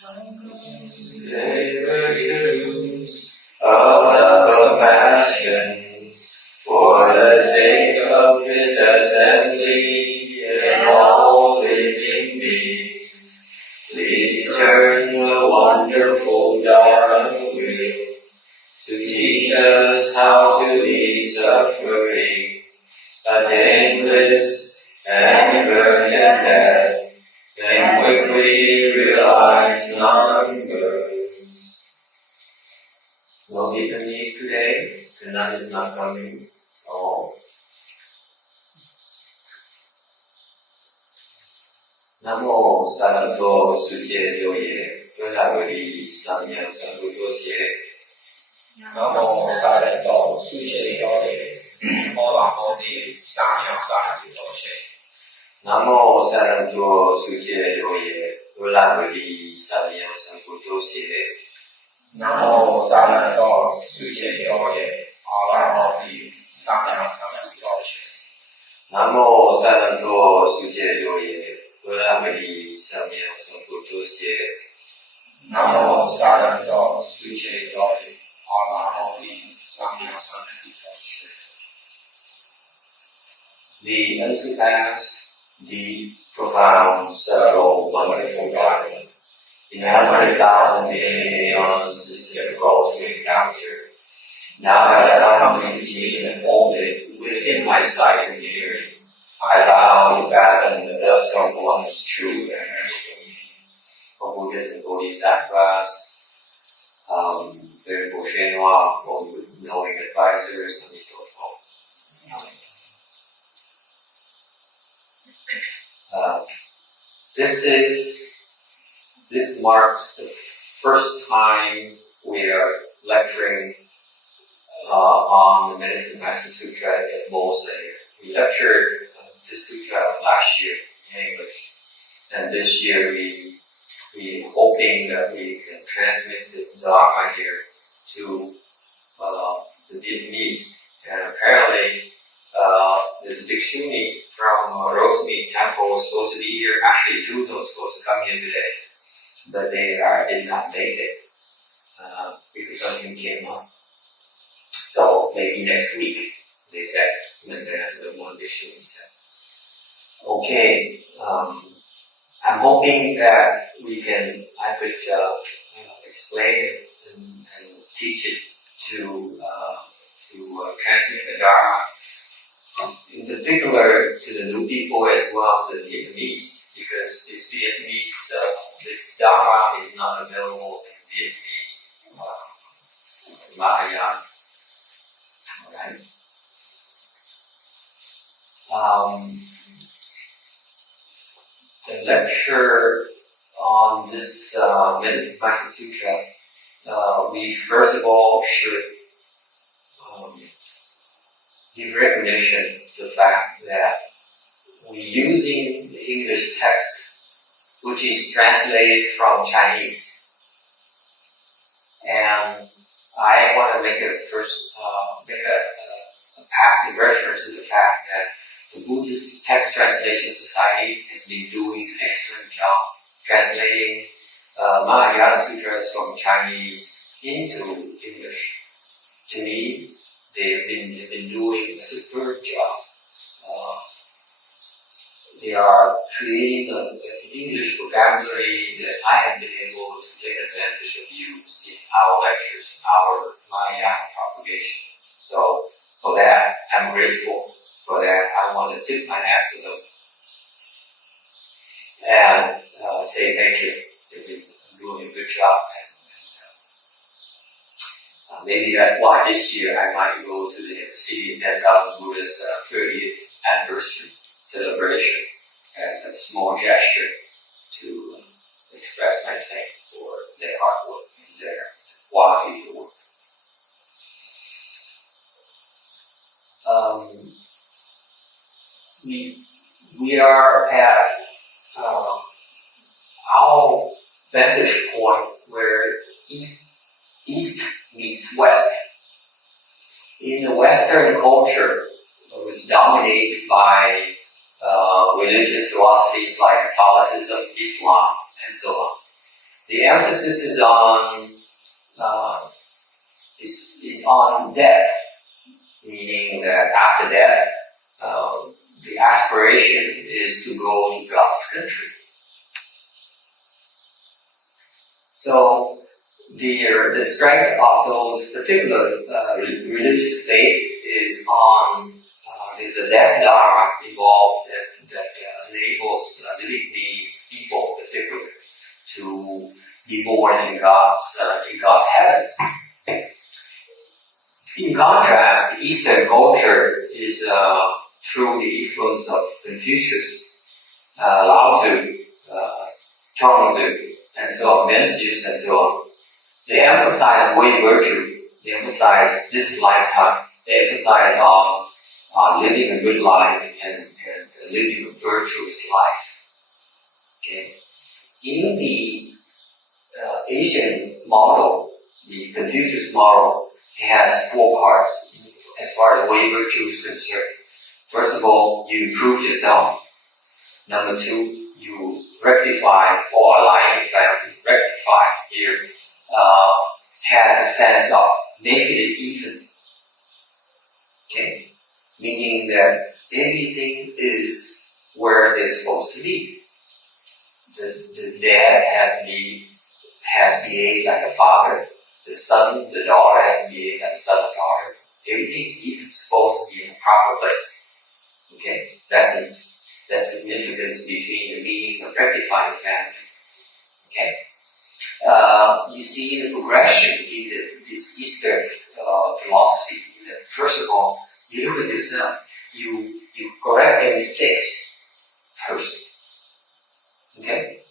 The virtues of the compassion for the sake of this assembly and all living beings. Please turn the wonderful Dharma wheel to teach us how to leave suffering, attain bliss and burn in death, and quickly realize non-birth. No Vietnamese today. Tonight is not coming. Oh. Namo Saranto Suche Yoye Yonaguri Samya Sambuddhosye. Namo Saranto Suche Yoye Yonaguri Samya Sambuddhosye. Namo Saranto Suche Yoye Yonaguri Samya Sambuddhosye. Namo Saranto Suche Yoye Yonaguri Samya Sambuddhosye. Namo Saranto Suche Yoye Yonaguri Samya Sambuddhosye. Namo Saranto Suche Yoye Yonaguri Samya Sambuddhosye. The unsurpassed, deep, profound, subtle, wonderful Dharma. In 100,000 aeons, is difficult to encounter. Now that I come to see and hold it within my sight and hearing, I vow to fathom the thus from one's true and actual meaning. For Buddhas and Bodhisattvas, Venerable Shenhua, all knowing advisors, This marks the first time we are lecturing on the Medicine Master Sutra at Lhasa. We lectured this sutra last year in English, and this year we hoping that we can transmit the Dharma here to the Vietnamese. And apparently, there's a bhikshuni from Rosemead Temple was supposed to be here. Actually, two of them were supposed to come here today, but they did not make it because something came up. So maybe next week, they said, when the one bhikshuni said. Okay, I'm hoping that I could explain it and teach it to transmit the Dharma, in particular to the new people as well as the Vietnamese, because this Vietnamese, this Dharma is not available in Vietnamese, Mahayana. Alright. The lecture on this Medicine Master Sutra, we first of all should give recognition to the fact that we're using the English text, which is translated from Chinese. And I want to make a passing reference to the fact that the Buddhist Text Translation Society has been doing an excellent job translating Mahayana Sutras from Chinese into English. To me, they've been doing a superb job. They are creating an English vocabulary that I have been able to take advantage of use in our lectures, in our Mahayana propagation. So for that, I'm grateful for that. I want to tip my hat to them and say thank you. They've been doing a good job. And maybe that's why this year I might go to the City of 10,000 Buddha's 30th anniversary celebration as a small gesture to express my thanks for their hard work and their quality of work. We are at our vantage point where East meets West. In the Western culture, it was dominated by religious philosophies like Catholicism, Islam, and so on. the emphasis is on death, meaning that after death, the aspiration is to go to God's country. So the strength of those particular religious faiths is on there's a death dharma involved that enables living beings, people particularly, to be born in God's heavens. In contrast, the Eastern culture is through the influence of Confucius, Lao Tzu, Zhuangzi, and so on, Mencius, and so on. They emphasize way virtue. They emphasize this lifetime. They emphasize on living a good life and living a virtuous life. Okay. In the Asian model, the Confucius model, it has 4 parts as far as way virtue is concerned. First of all, you improve yourself. Number 2, you rectify or align family. Rectify here has a sense of making it even. Okay? Meaning that everything is where they're supposed to be. The dad has behaved like a father. The son, the daughter has behaved like a son and daughter. Everything's even supposed to be in the proper place. Okay? That's the significance between the meaning of rectifying family. Okay? You see the progression in this Eastern philosophy. That first of all, you look at yourself. You correct your mistakes first. Okay?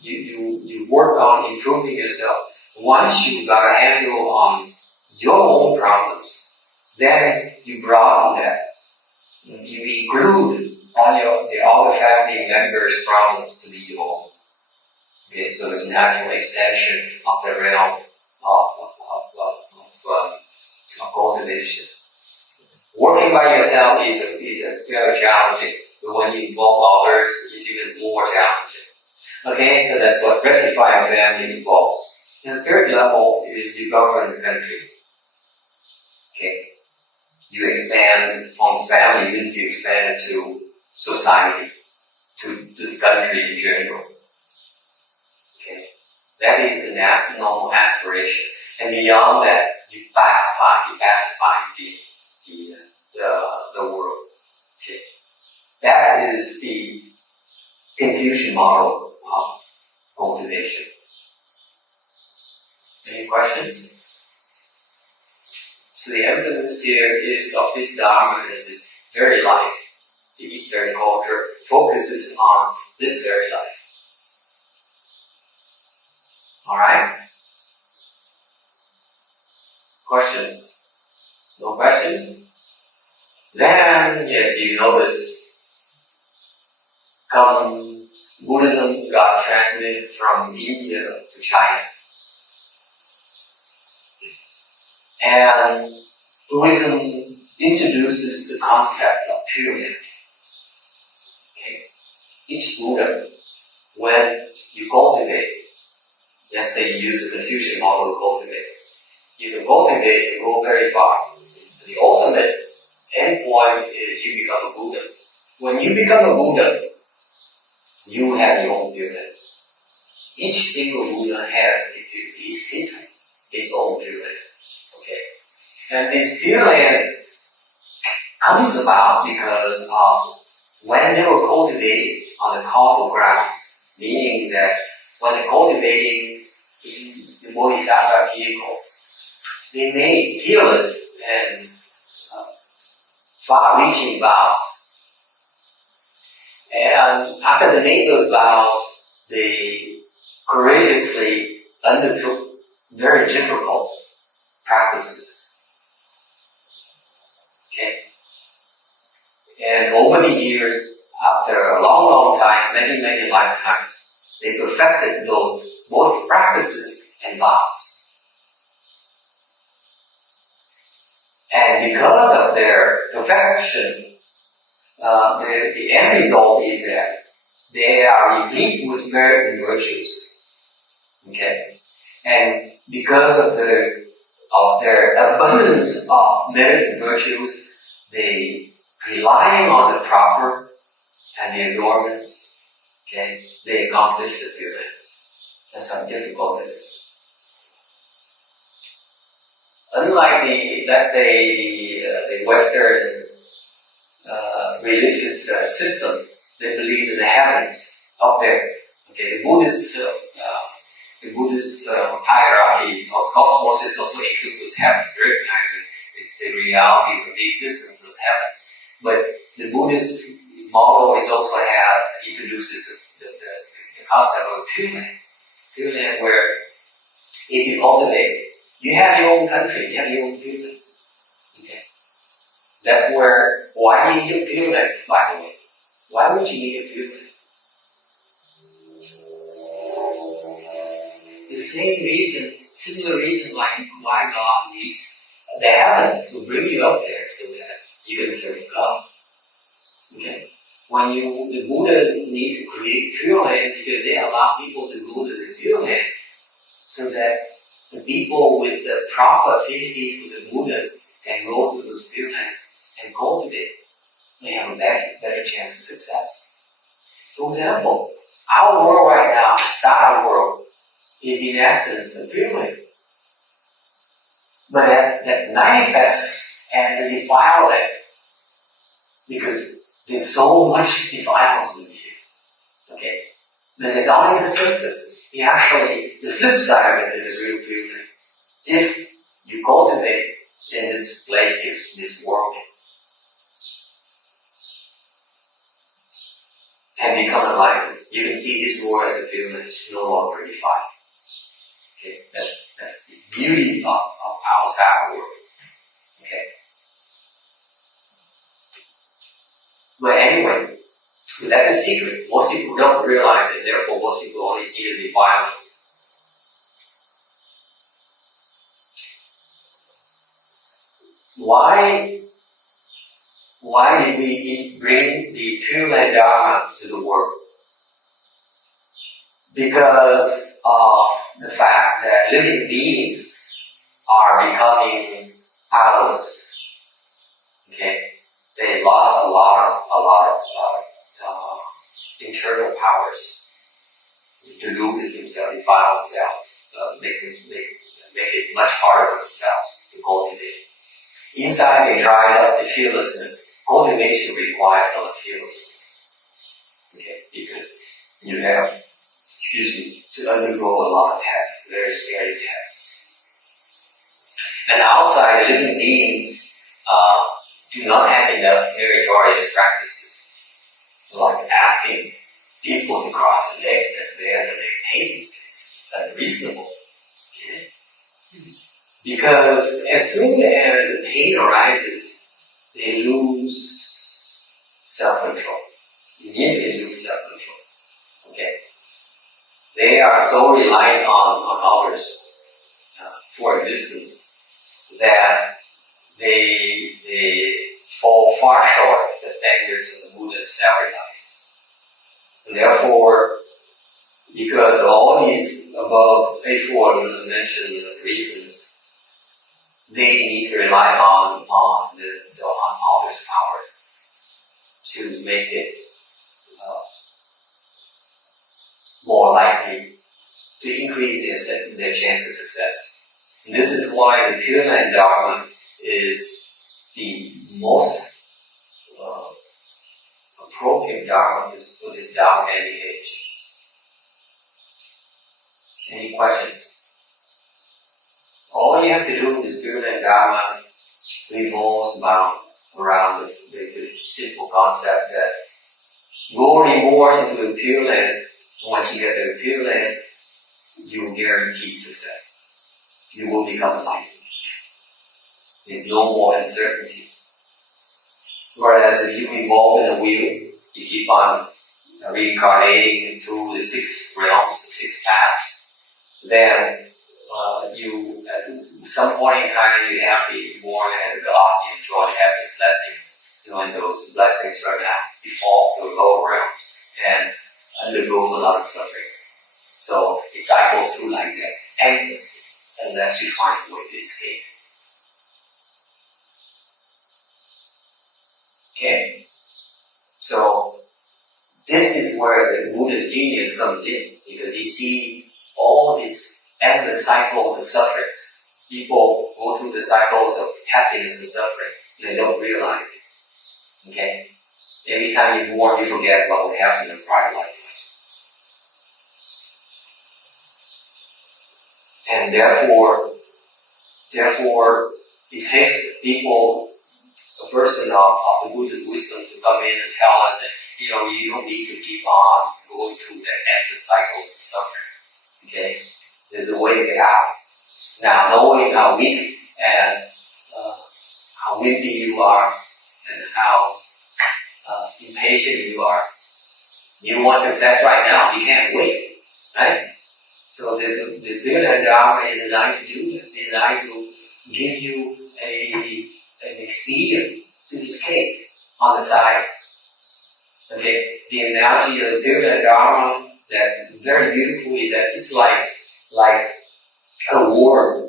You work on improving yourself. Once you got a handle on your own problems, then you broaden that. You include all the other family members' problems to be your own. Okay, so it's a natural extension of the realm of cultivation. Working by yourself is very challenging, but when you involve others, it's even more challenging. Okay, so that's what rectifying family involves. And the third level is you govern the country. Okay, you expand from family, then you expand it to society, to the country in general. Okay, that is a normal aspiration. And beyond that, you pacify the world. Okay, that is the Confucian model of cultivation. Any questions? So the emphasis here is of this Dharma is this very life. The Eastern culture focuses on this very life. Alright? Questions? No questions? Then, yes, you notice Buddhism got translated from India to China. And Buddhism introduces the concept of Pureland. Okay. Each Buddha, when you cultivate, let's say you use the Confucian model to cultivate, you can cultivate and go very far. The ultimate end point is you become a Buddha. When you become a Buddha, you have your own Pureland. Each single Buddha has his own Pureland. Okay. And this Pureland comes about because of when they were cultivated on the causal grounds, meaning that when they're cultivating in the Bodhisattva vehicle, they made fearless and far-reaching vows. And after they made those vows, they courageously undertook very difficult practices. Okay. And over the years, after a long, long time, many, many lifetimes, they perfected those both practices and vows. And because of their perfection, the end result is that they are replete with very virtues. Okay? And because of their abundance of merit and virtues, they relying on the proper and the adornments, okay, they accomplish the Pure Lands. That's how difficult it is. Unlike let's say, the Western religious system, they believe in the heavens up there. Okay, the Buddhist hierarchy of cosmos is also included as heavens, recognizing the reality of the existence as heavens. But the Buddhist model is also introduces the concept of Pure Land where if you cultivate, you have your own country, you have your own Pure Land. Okay. That's where, why do you need a Pure Land, by the way? Why would you need a Pure Land? The same reason, similar reason like why God needs the heavens to bring you up there so that you can serve God. Okay? The Buddhas need to create Pure Land because they allow people to go to the Pure Land so that the people with the proper affinities for the Buddhas can go to those Pure Lands and cultivate. They have a better chance of success. For example, our world right now, Sada world, is in essence a Pure Land. But that manifests as a defiled land. Because there's so much defilement with you. Okay? But it's only the surface. Actually, the flip side of it is a real Pure Land. If you cultivate in this place here, this world, and become enlightened, you can see this world as a Pure Land. It's no longer defiled. Okay? That's the beauty of our Sada world. Okay? But anyway, that's a secret. Most people don't realize it, therefore most people only see the defilements. Why did we bring the Pureland Dharma to the world? Because of the fact that living beings are becoming powerless. Okay? They lost a lot of internal powers to do with themselves, defile themselves, make it much harder for themselves to cultivate. Inside they dried up the fearlessness. Cultivation requires a lot of fearlessness. Okay, because you have, to undergo a lot of tests, very scary tests. And outside, the living beings do not have enough meritorious practices, like asking people to cross the legs and bear the leg pains is unreasonable. Okay? Because as soon as the pain arises, they lose self-control. Immediately lose self-control. Okay? They are so reliant on others for existence that they fall far short of the standards of the Buddha's self-reliance. And therefore, because of all these above mentioned reasons, they need to rely on others' power to make it more likely to increase their chance of success. And this is why the Pureland Dharma is the most appropriate Dharma for this Dharma age. Any questions? All you have to do with this Pureland Dharma revolves around the simple concept that going more into the Pure Land, once you get to the Pure Land, you will guarantee success. You will become enlightened. There's no more uncertainty. Whereas if you evolve in the wheel, you keep on reincarnating through the 6 realms, the 6 paths, then you, at some point in time, you have to be born as a god, you enjoy having blessings, and those blessings are going to default to the lower realm and undergo a lot of sufferings. So it cycles through like that endlessly unless you find a way to escape. Okay? So this is where the Buddha's genius comes in, because he sees all these endless cycles of sufferings. People go through the cycles of happiness and suffering, and they don't realize it. Okay? Every time you're born, you forget what would happen in a prior lifetime. And therefore, it takes people, a person of the Buddha's wisdom to come in and tell us that, you don't need to keep on going through that endless cycles of suffering. Okay? There's a way to get out. Now, knowing how weak and how wimpy you are and how impatient you are, you want success right now. You can't wait, right? So the Pureland Dharma is designed to do that. It's designed to give you an experience to escape on the side. Okay, the analogy of the Pureland Dharma that very beautiful is that it's like a worm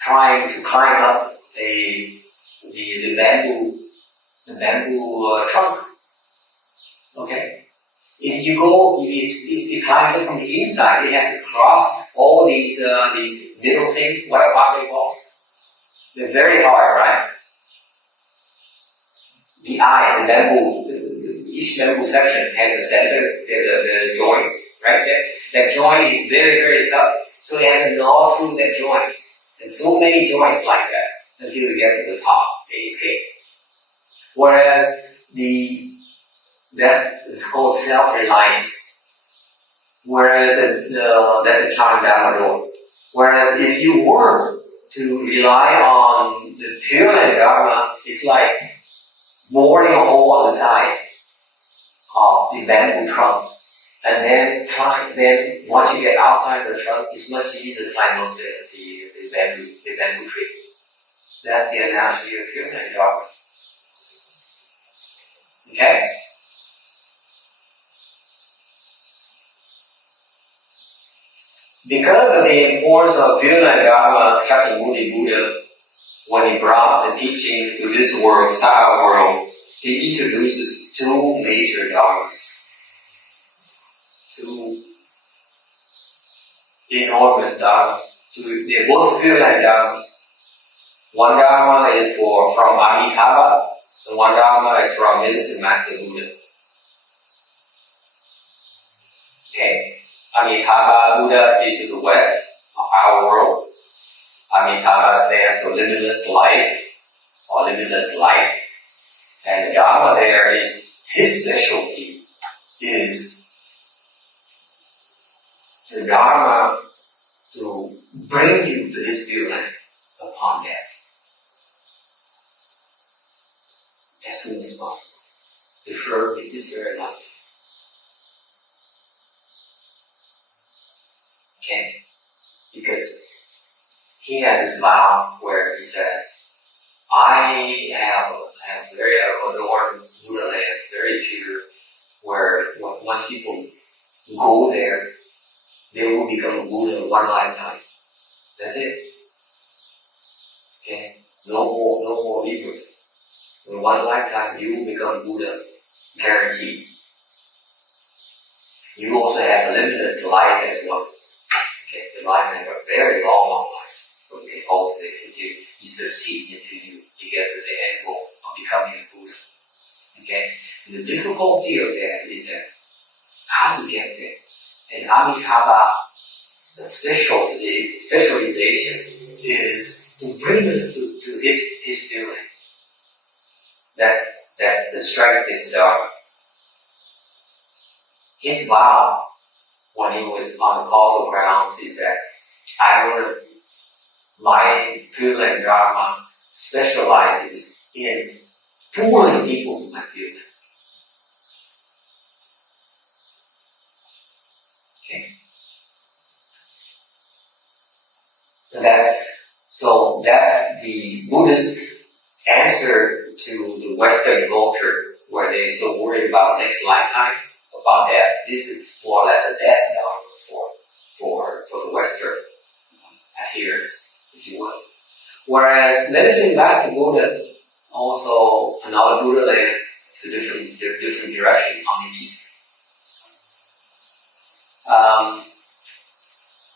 trying to climb up the bamboo trunk. Okay, if you climb it from the inside, it has to cross all these little things. What are they called? They're very hard, right? The eye, the bamboo, each bamboo section has a center, there's a joint right there. That joint is very, very tough. So it has to gnaw through that joint. And so many joints like that until it gets to the top, they escape. Whereas it's called self-reliance. Whereas that's a Chan Dharma door. Whereas if you were to rely on the Pureland Dharma, it's like boring a hole on the side of the bamboo trunk. And then once you get outside the trunk, it's much easier to climb up the bamboo tree. That's the analogy of Pureland Dharma. Okay? Because of the importance of Pureland Dharma, Shakyamuni Buddha, when he brought the teaching to this world, Saha world, he introduces two major dharmas. Two enormous dharmas. They're both Pureland dharmas. One dharma is from Amitabha, and one dharma is from Medicine Master Buddha. Okay? Amitabha Buddha is to the west of our world. Amitabha stands for limitless life or limitless light. And the dharma there is, his specialty is the dharma to bring you to his Pure Land upon death. As soon as possible. Preferably this very life. Okay? Because he has this vow where he says, I have very adorned Buddha land, very pure, where once people go there, they will become Buddha in one lifetime. That's it. Okay? No more rebirth. In one lifetime, you will become Buddha, guaranteed. You also have a limitless life as well. Okay? The life has a very long life. So you can cultivate until you succeed, until you get to the end goal of becoming a Buddha. Okay? And the difficulty of that is that how to get there. And Amitabha's specialization is to bring us to his feeling. That's the strength of his dharma. His vow, when he was on the causal grounds, is that my Pureland Dharma specializes in pulling people to my Pureland. Okay? And that's the Buddhist answer to the Western culture where they're so worried about next lifetime, about death. This is more or less a death dharma for the Western adherents, if you will. Whereas Medicine Master Buddha, also another Buddha land, it's a different direction on the east.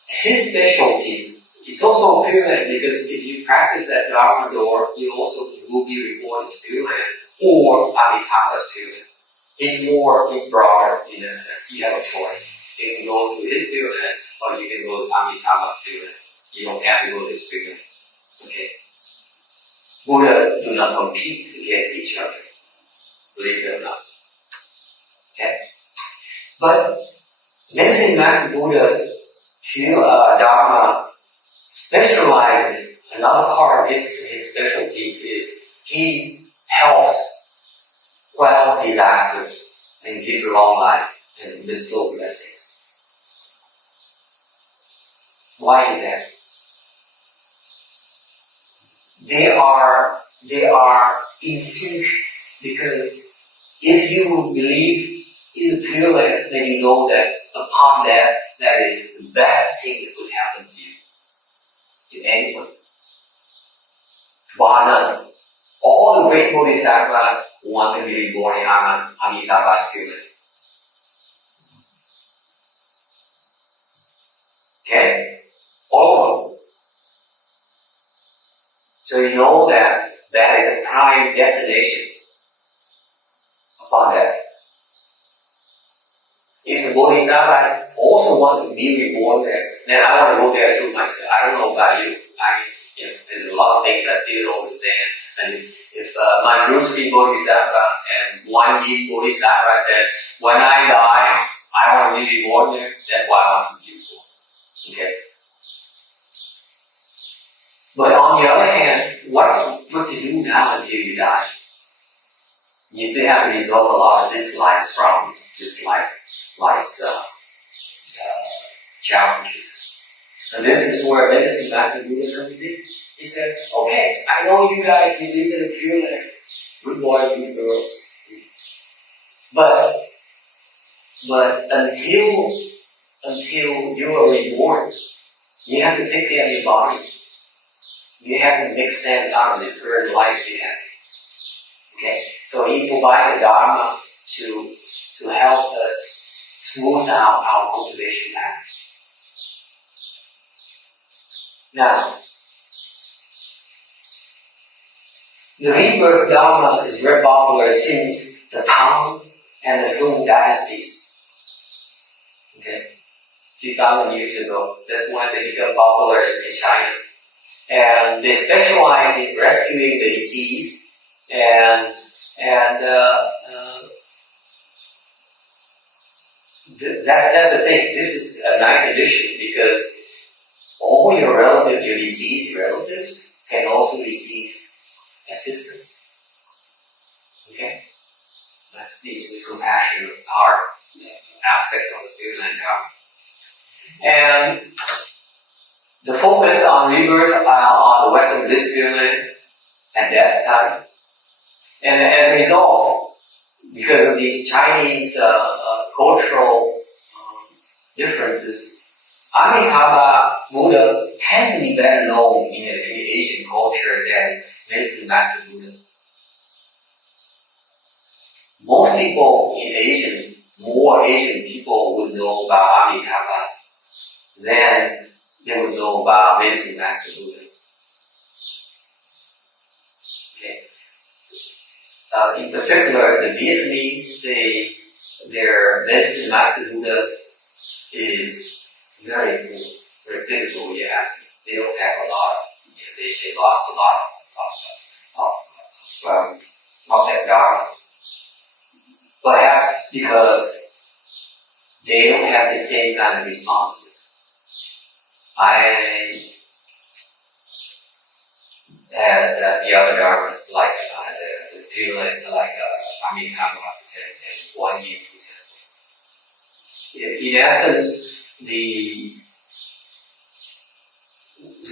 His specialty is also Pureland, because if you practice that Dharma door, you also will be reborn as Pureland or Amitabha's Pureland. It's broader in that sense. You have a choice. You can go to his Pureland or you can go to Amitabha's Pureland. You don't have to go to his Pureland. Okay. Buddhas do not compete against each other. Believe it or not. Okay. But Medicine Master Buddha's Dharma specializes, another part of his specialty is he helps quell disasters and give a long life and bestow blessings. Why is that? They are in sync, because if you believe in the Pure Land, then you know that upon death, that is the best thing that could happen to you, in anyone. Bar none. All the great bodhisattvas want to be reborn in Amitabha's Pure Land. Okay? All of them. So you know that that is a prime destination upon death. If the bodhisattvas also want to be reborn there, then I want to go there too myself. I don't know about you. There's a lot of things I still don't understand. And if Manjushri Bodhisattva and Wanyi Bodhisattva says, when I die, I want to be reborn there, that's why I want to be reborn. Okay? But on the other hand, what to do now until you die? You still have to resolve a lot of this life's problems, this life's challenges. And this is where Medicine Master Buddha comes in. He said, okay, I know you guys believe in the Pure Land. Good boys, good girls. But until you are reborn, you have to take care of your body. You have to make sense out of this current life you have. Okay? So he provides a Dharma to help us smooth out our cultivation path. Now, the rebirth Dharma is very popular since the Tang and the Song dynasties. Okay? 2,000 years ago, that's when they become popular in China. And they specialize in rescuing the deceased, and that's the thing. This is a nice addition, because all your relatives, your deceased relatives, can also receive assistance. Okay? That's the compassionate part, aspect of the Pureland Dharma. And the focus on rebirth on the Western Buddhist Pureland at that time. And as a result, because of these Chinese cultural differences, Amitabha Buddha tends to be better known in the Asian culture than Medicine Master Buddha. Most people in more Asian people would know about Amitabha than they would know about Medicine Master Buddha. Okay. In particular, the Vietnamese, their Medicine Master Buddha is very poor, very pitiful, you ask me. They don't have a lot of, they lost a lot of that Dharma. Perhaps because they don't have the same kind of responses. As the other dharmas, like the Pureland, like Amitabha and Wanyi, for example. In essence, the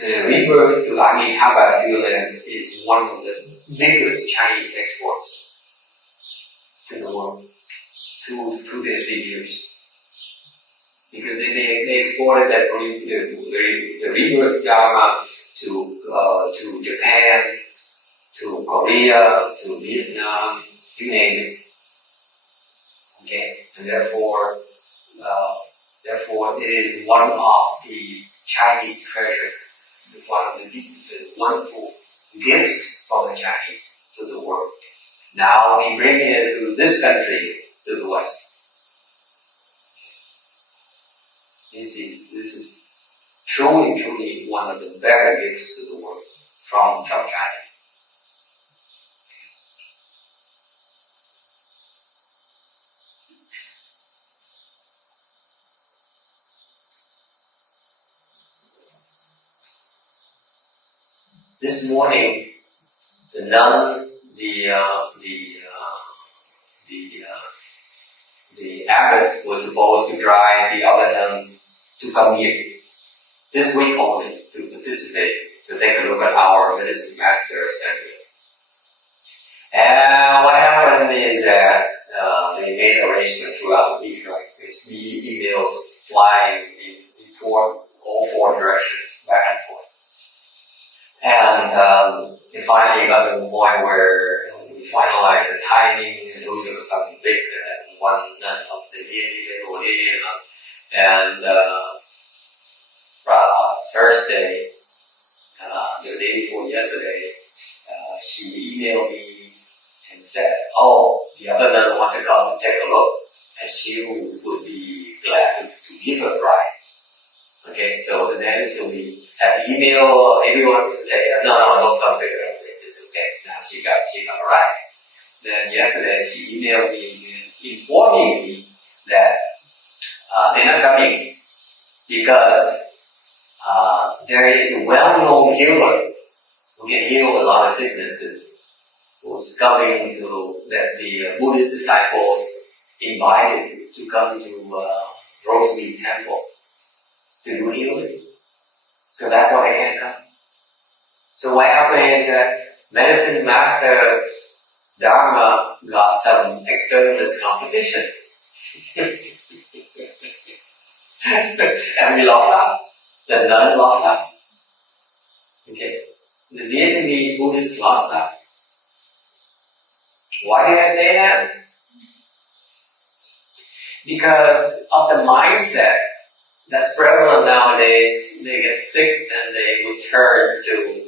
rebirth to Amitabha Pureland is one of the biggest Chinese exports to the world, to their figures. Because they exported that the rebirth Dharma to Japan, to Korea, to Vietnam, you name it. Okay, and therefore it is one of the Chinese treasure, one of the wonderful gifts from the Chinese to the world. Now we bring it to this country, to the West. This is truly one of the better gifts to the world from China. This morning, the nun, the abbess was supposed to drive the other nun to come here this week only to participate, to take a look at our medicine master assembly. And what happened is that they made arrangements throughout the week, like this emails flying in all four directions, back and forth. And it finally got to the point where we finalized the timing, and who's going to come and pick one nun up the and Thursday, the day before yesterday, she emailed me and said, "Oh, the other nun wants to come and take a look, and she would be glad to give her a ride." Okay, so then we had to email everyone and say, "No, don't come pick her up. It's okay." Now she got a ride. Then yesterday she emailed me informing me that they're not coming because there is a well-known healer who can heal a lot of sicknesses, who's coming to, that the Buddhist disciples invited to come to Rosemead Temple to do healing. So that's why they can't come. So what happened is that medicine master Dharma got some externalist competition. And we lost out. The nun lost out. Okay. The Vietnamese Buddhists lost out. Why did I say that? Because of the mindset that's prevalent nowadays. They get sick and they would turn to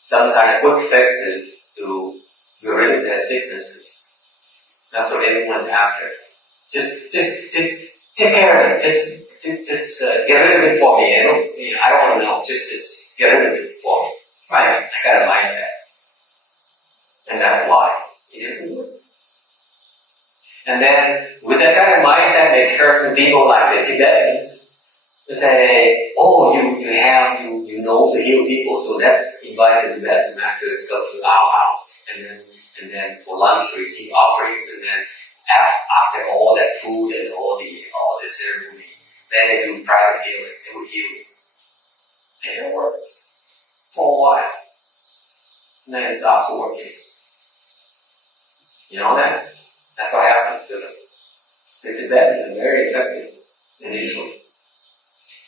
some kind of quick fixes to get rid of their sicknesses. That's what everyone's after. Just take care of it. Just get rid of it for me. I don't want to know. Just get rid of it for me. Right? I got a mindset. And that's why it isn't good. And then with that kind of mindset, they turn to people like the Tibetans. They say, "Oh, you know to heal people, so let's invite the Tibetan masters come to our house, and then for lunch receive offerings, and then after all that food and all the ceremonies, then they do private healing. They will heal you." And it works for a while, and then it stops working. You know that? That's what happens to them. The Tibetans are very effective initially.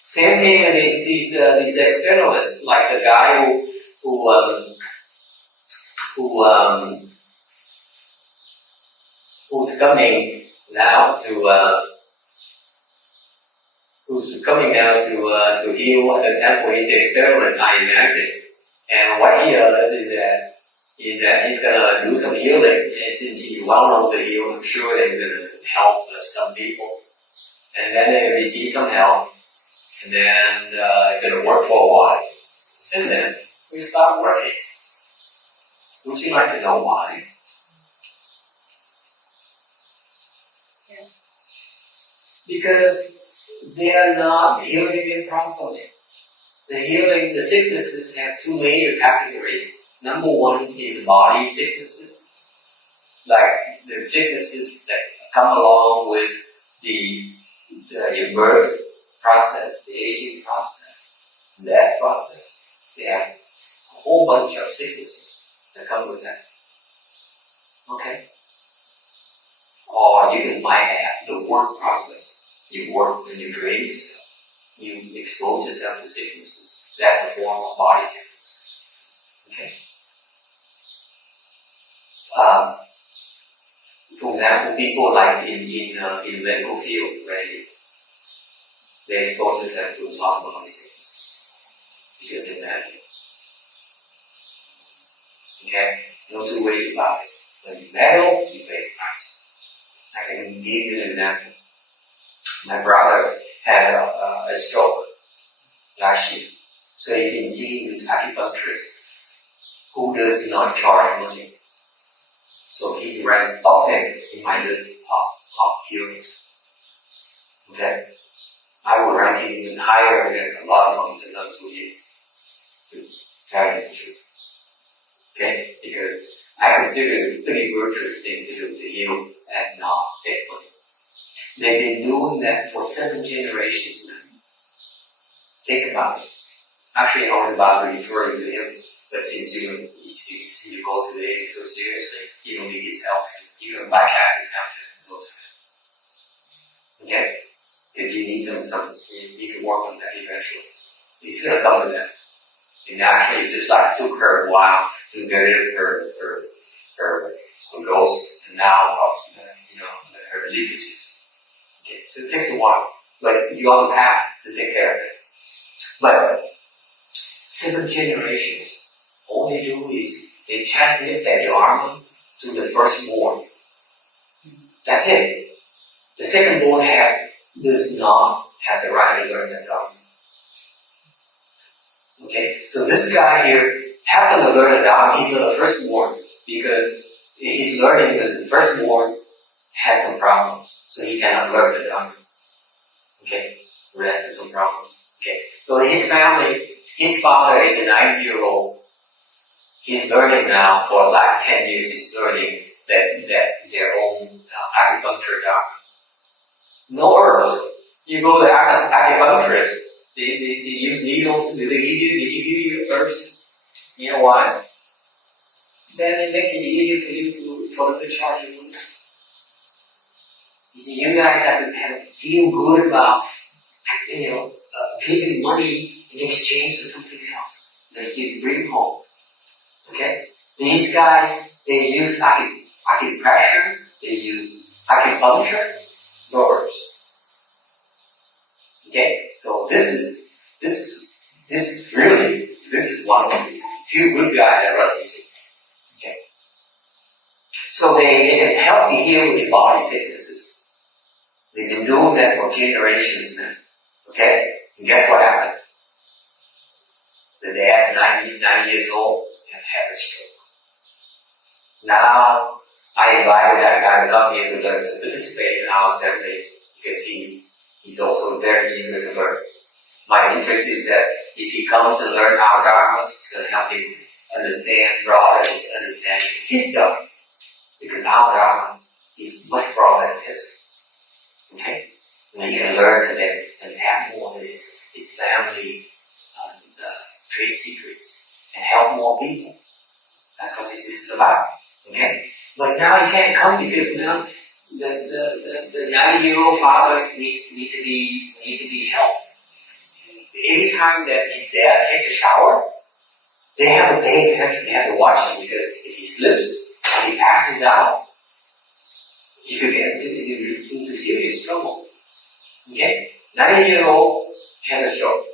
Same thing with these externalists, like the guy who's coming now to heal at the temple. He's externalist, I imagine. And what he does is that he's gonna do some healing. And since he's well known to heal, I'm sure that he's gonna help some people. And then they receive some help. And then it's going to work for a while. And then we stop working. Would you like to know why? Yes. Because they are not healing it properly. The sicknesses have two major categories. Number one is body sicknesses. Like the sicknesses that come along with your birth process, the aging process, death process. They have a whole bunch of sicknesses that come with that. Okay? Or you can might add the work process. you work when you drain yourself, you expose yourself to sicknesses. That's a form of body sickness. Okay? For example, people like in the medical field, right, they expose themselves to a lot of body sicknesses because they're medical. Okay? No two ways about it. When you meddle, you pay the price. I can give you an example. My brother has a stroke last year. So you can see this acupuncturist who does not charge money. So he rents often, he might just pop healings. Okay? I would rank it even higher than a lot of monks and nuns will give, to tell you the truth. Okay? Because I consider it a pretty virtuous thing to do, to heal and not take money. They've been doing that for 7 generations now. Think about it. Actually, I was about to refer you to him, but since you go to the aid so seriously, you don't need his help. You can bypass his help, just go to him. Okay? Because you need you need to work on that eventually. He's going to come to that. And actually, it's just like it took her a while to get rid of her ghost, and now, her leakages. Okay, so it takes a while, but you're on the path to take care of it. But 7 generations, all they do is they transmit that dharma to the firstborn. That's it. The secondborn does not have the right to learn that dharma. Okay, so this guy here happened to learn the dharma. He's not the firstborn because he's learning because the firstborn has some problems, so he cannot learn the dharma. Okay, Red has some problems. Okay, so his family, his father is a 90-year-old. He's learning now for the last 10 years. He's learning that their own acupuncture dharma. No herbs. You go to acupuncturist. They use needles. Did you give you herbs? You know why? Then it makes it easier for them to charge you. You see, you guys have to feel good about, giving money in exchange for something else that you bring home. Okay? These guys, they use acupressure, they use acupuncture, no herbs. Okay? So this is one of the few good guys that run into. Okay? So they can help you heal the body sicknesses. They've been doing that for generations now. Okay? And guess what happens? The dad, 90 years old, and had a stroke. Now, I invited that guy to come here to participate in our assembly because he's also very eager to learn. My interest is that if he comes to learn our Dharma, it's going to help him broaden his understanding of his Dharma. Because our Dharma is much broader than his. Okay? And he can learn and have more of his family trade secrets and help more people. That's what this is about. Okay? But now he can't come because now the 90-year-old father need to be helped. Any time that his dad takes a shower, they have to pay attention, they have to watch him because if he slips and he passes out, he could get into serious trouble. Okay? 90-year-old has a stroke.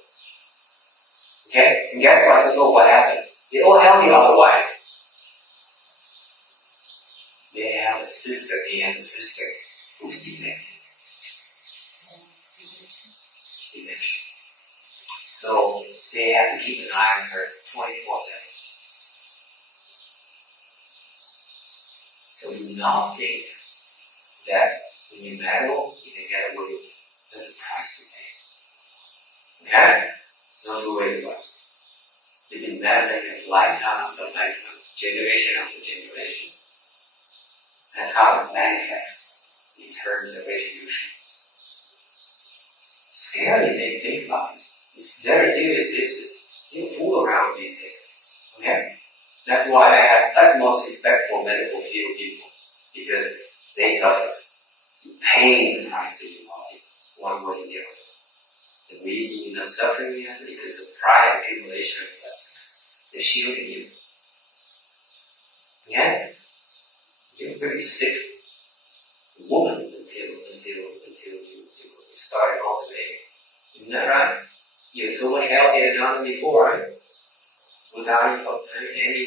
Okay? And guess what? So what happens? They're all healthy otherwise. He has a sister who's demented. So they have to keep an eye on her 24/7. So do not think that when you meddle, you can get away with it. There's a price to pay. Okay? Not too worried about it. You've been meddling lifetime after lifetime, generation after generation. That's how it manifests in terms of retribution. Scary thing, think about it. It's very serious business. You don't fool around with these things. Okay? That's why I have utmost respect for medical field people. Because they suffer. Paying the price of your body. one way or the other. The reason you're not suffering yet is because of prior accumulation of blessings. They're shielding you. Yeah? You're a very sick woman until you started cultivating. Isn't that right? You're so much healthier now than before, right? Without any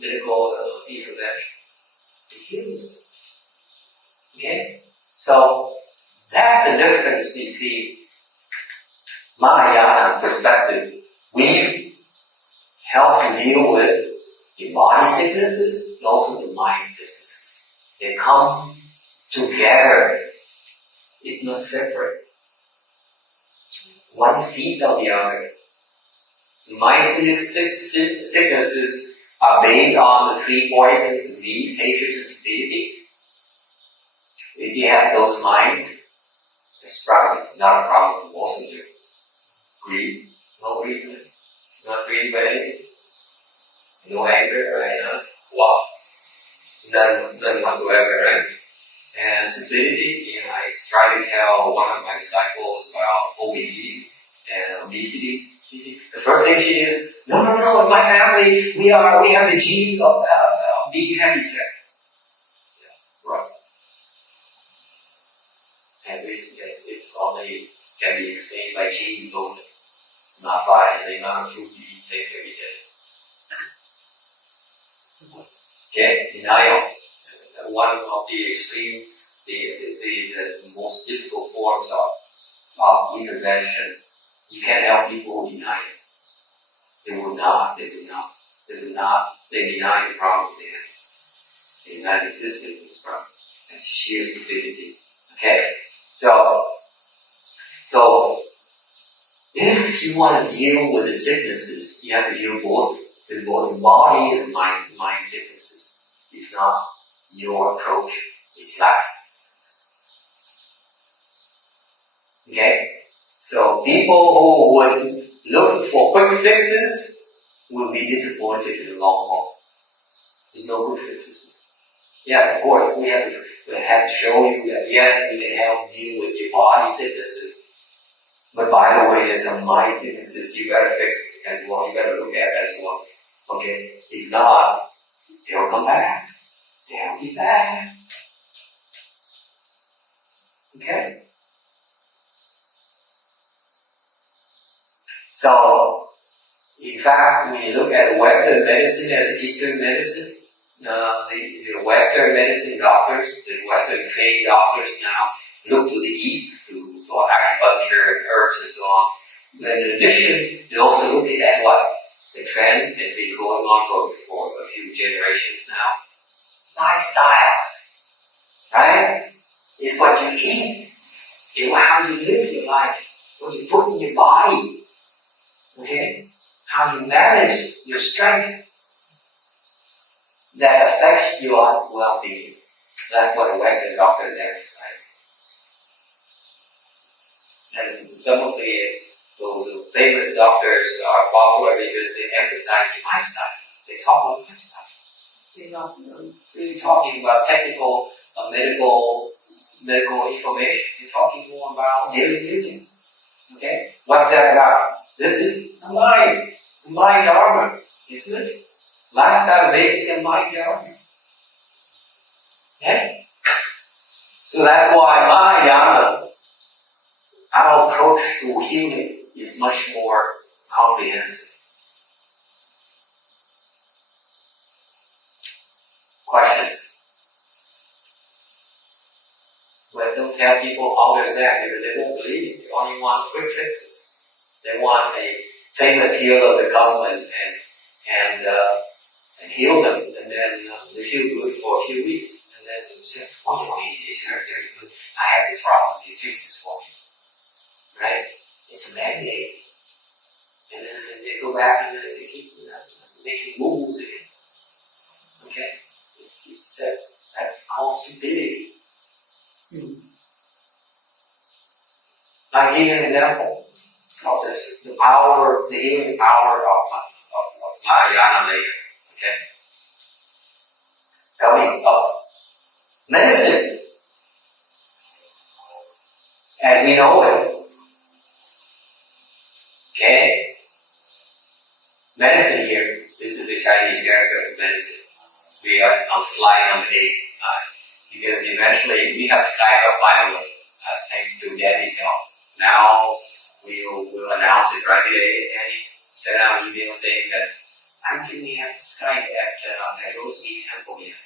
medical intervention. It heals. Okay? So, that's the difference between Mahayana perspective. We help to deal with the body sicknesses and also the mind sicknesses. They come together. It's not separate. One feeds on the other. The mind sicknesses are based on the three poisons of greed, hatred, and stupidity. If you have those minds, it's probably not a problem for most of you. Greed, no greed, not greedy by anything. No anger, right? Wow. None whatsoever, right? And stupidity, I try to tell one of my disciples about overeating and obesity. The first thing she did, no, in my family, we have the genes of being heavy set. Yeah, right. And this, it only can be explained by genes only, not by the amount of food you take every day. Okay, denial. One of the extreme, the most difficult forms of intervention. You can't help people who deny it. They deny the problem they have. They deny the existence of this problem. That's sheer stupidity. Okay? So, if you want to deal with the sicknesses, you have to deal with both the body and mind sicknesses. If not, your approach is lacking. Okay? So people who would look for quick fixes will be disappointed in the long haul. There's no quick fixes. Yes, of course, we have to show you that yes, we can help deal with your body sicknesses. But by the way, there's some mind sicknesses you better fix as well. You better look at as well. Okay? If not, they'll come back. They'll be back. Okay? So, in fact, when you look at Western medicine as Eastern medicine, the Western medicine doctors, the Western trained doctors now look to the East for acupuncture and herbs and so on. But in addition, they also look at what? The trend has been going on for a few generations now. Lifestyles. Right? It's what you eat. How you live your life. What you put in your body. Okay? How you manage your strength. That affects your well-being. That's what the Western doctors emphasize. And some of those famous doctors are popular because they emphasize the lifestyle. They talk about lifestyle. They're not really talking about technical medical information. They're talking more about daily living. Okay? What's that about? This is the mind dharma, isn't it? Lifestyle basically a mind dharma. Okay? So that's why Mahayana, our approach to healing is much more comprehensive. Questions? But don't tell people how there's that because they won't believe it. They only want quick fixes. They want a famous healer to come and heal them, and then they feel good for a few weeks, and then they say, "Oh, he's very good. I have this problem. He fixes for me." Right? It's a mandate, and then they go back and they keep making moves again. Okay? That's called stupidity. I'll give you an example of the power, the healing power of Mahayana later. Okay? Coming up. Medicine. we know it. Okay? Medicine here, this is the Chinese character of medicine. We are on slide number 8. Because eventually we have Skype up finally, thanks to Daddy's help. Now we'll announce it right today. Daddy sent out an email saying that I didn't have Skype at Rosemary Temple yet.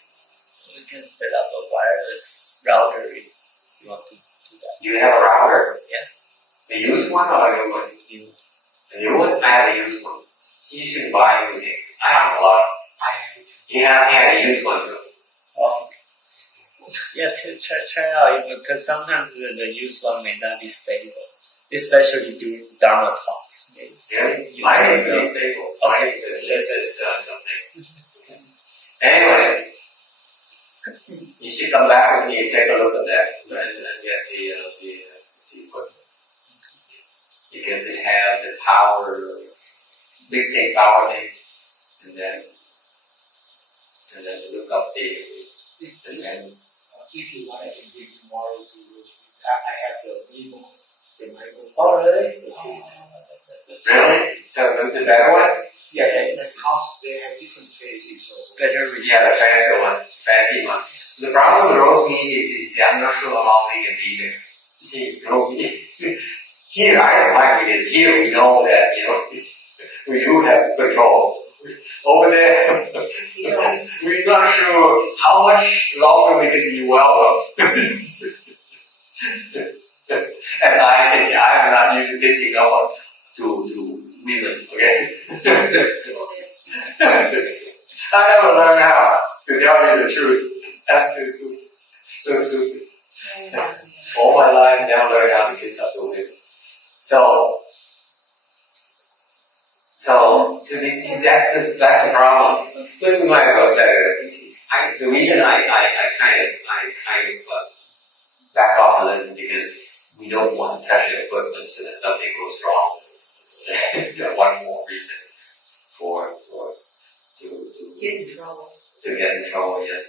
We can set up a wireless router if you want to do that. You have a router? Yeah. A used one or a new one? A new one? I have a used one. So you shouldn't buy new things. I have a lot. I had a used one too. Oh. Yeah, try out, because sometimes the used one may not be stable, especially during Dharma talks. Really? Mine is pretty stable. Okay. This is something. Anyway, you should come back with me and take a look at that and get the equipment. Because it has the power, big thing, power thing, and then look up and then If you want, I can bring tomorrow to I have the Mimo. Oh, really? Really? So the better one? Yeah, because they have different phases. So. Better research. Yeah, the fancy one. The problem with roast meat is I'm not sure how long they can be there. You see, here I don't mind because here we know that, we do have control. Over there, we're not sure how much longer we can be welcome. And I'm not used to dissing off to women, okay? I never learned how to tell you the truth. That's so stupid. All my life, never learned how to kiss up to women. So that's the problem. But we might as well say it. The reason I kind of back off a little because we don't want to touch the equipment so that something goes wrong. One more reason to get in trouble. To get in trouble, yes.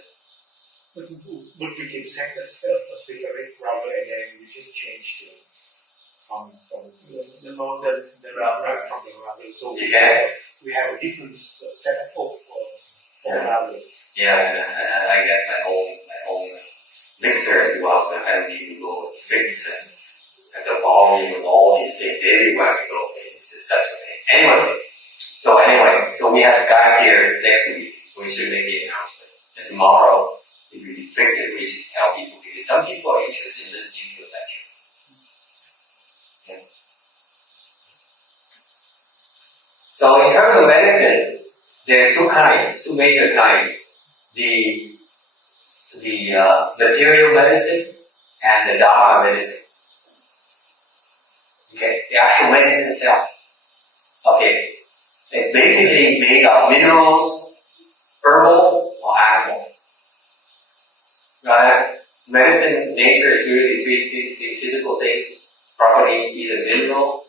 But we can set a cigarette rubber and then we just change from the router from the rubber. So we have a different setup of rubber. Yeah, I get my own mixer as well, so I don't need to go fix at the volume and all these things everywhere I go. It's just such a pain. So we have Skype here next week. We should make the announcement. And tomorrow, if we fix it, we should tell people because some people are interested in listening to a lecture. Okay. So in terms of medicine, there are two major kinds. The material medicine and the Dharma medicine. Okay, the actual medicine itself. Okay, it's basically made of minerals, herbal or animal. Right? Medicine, nature is really three physical things, properties, either mineral,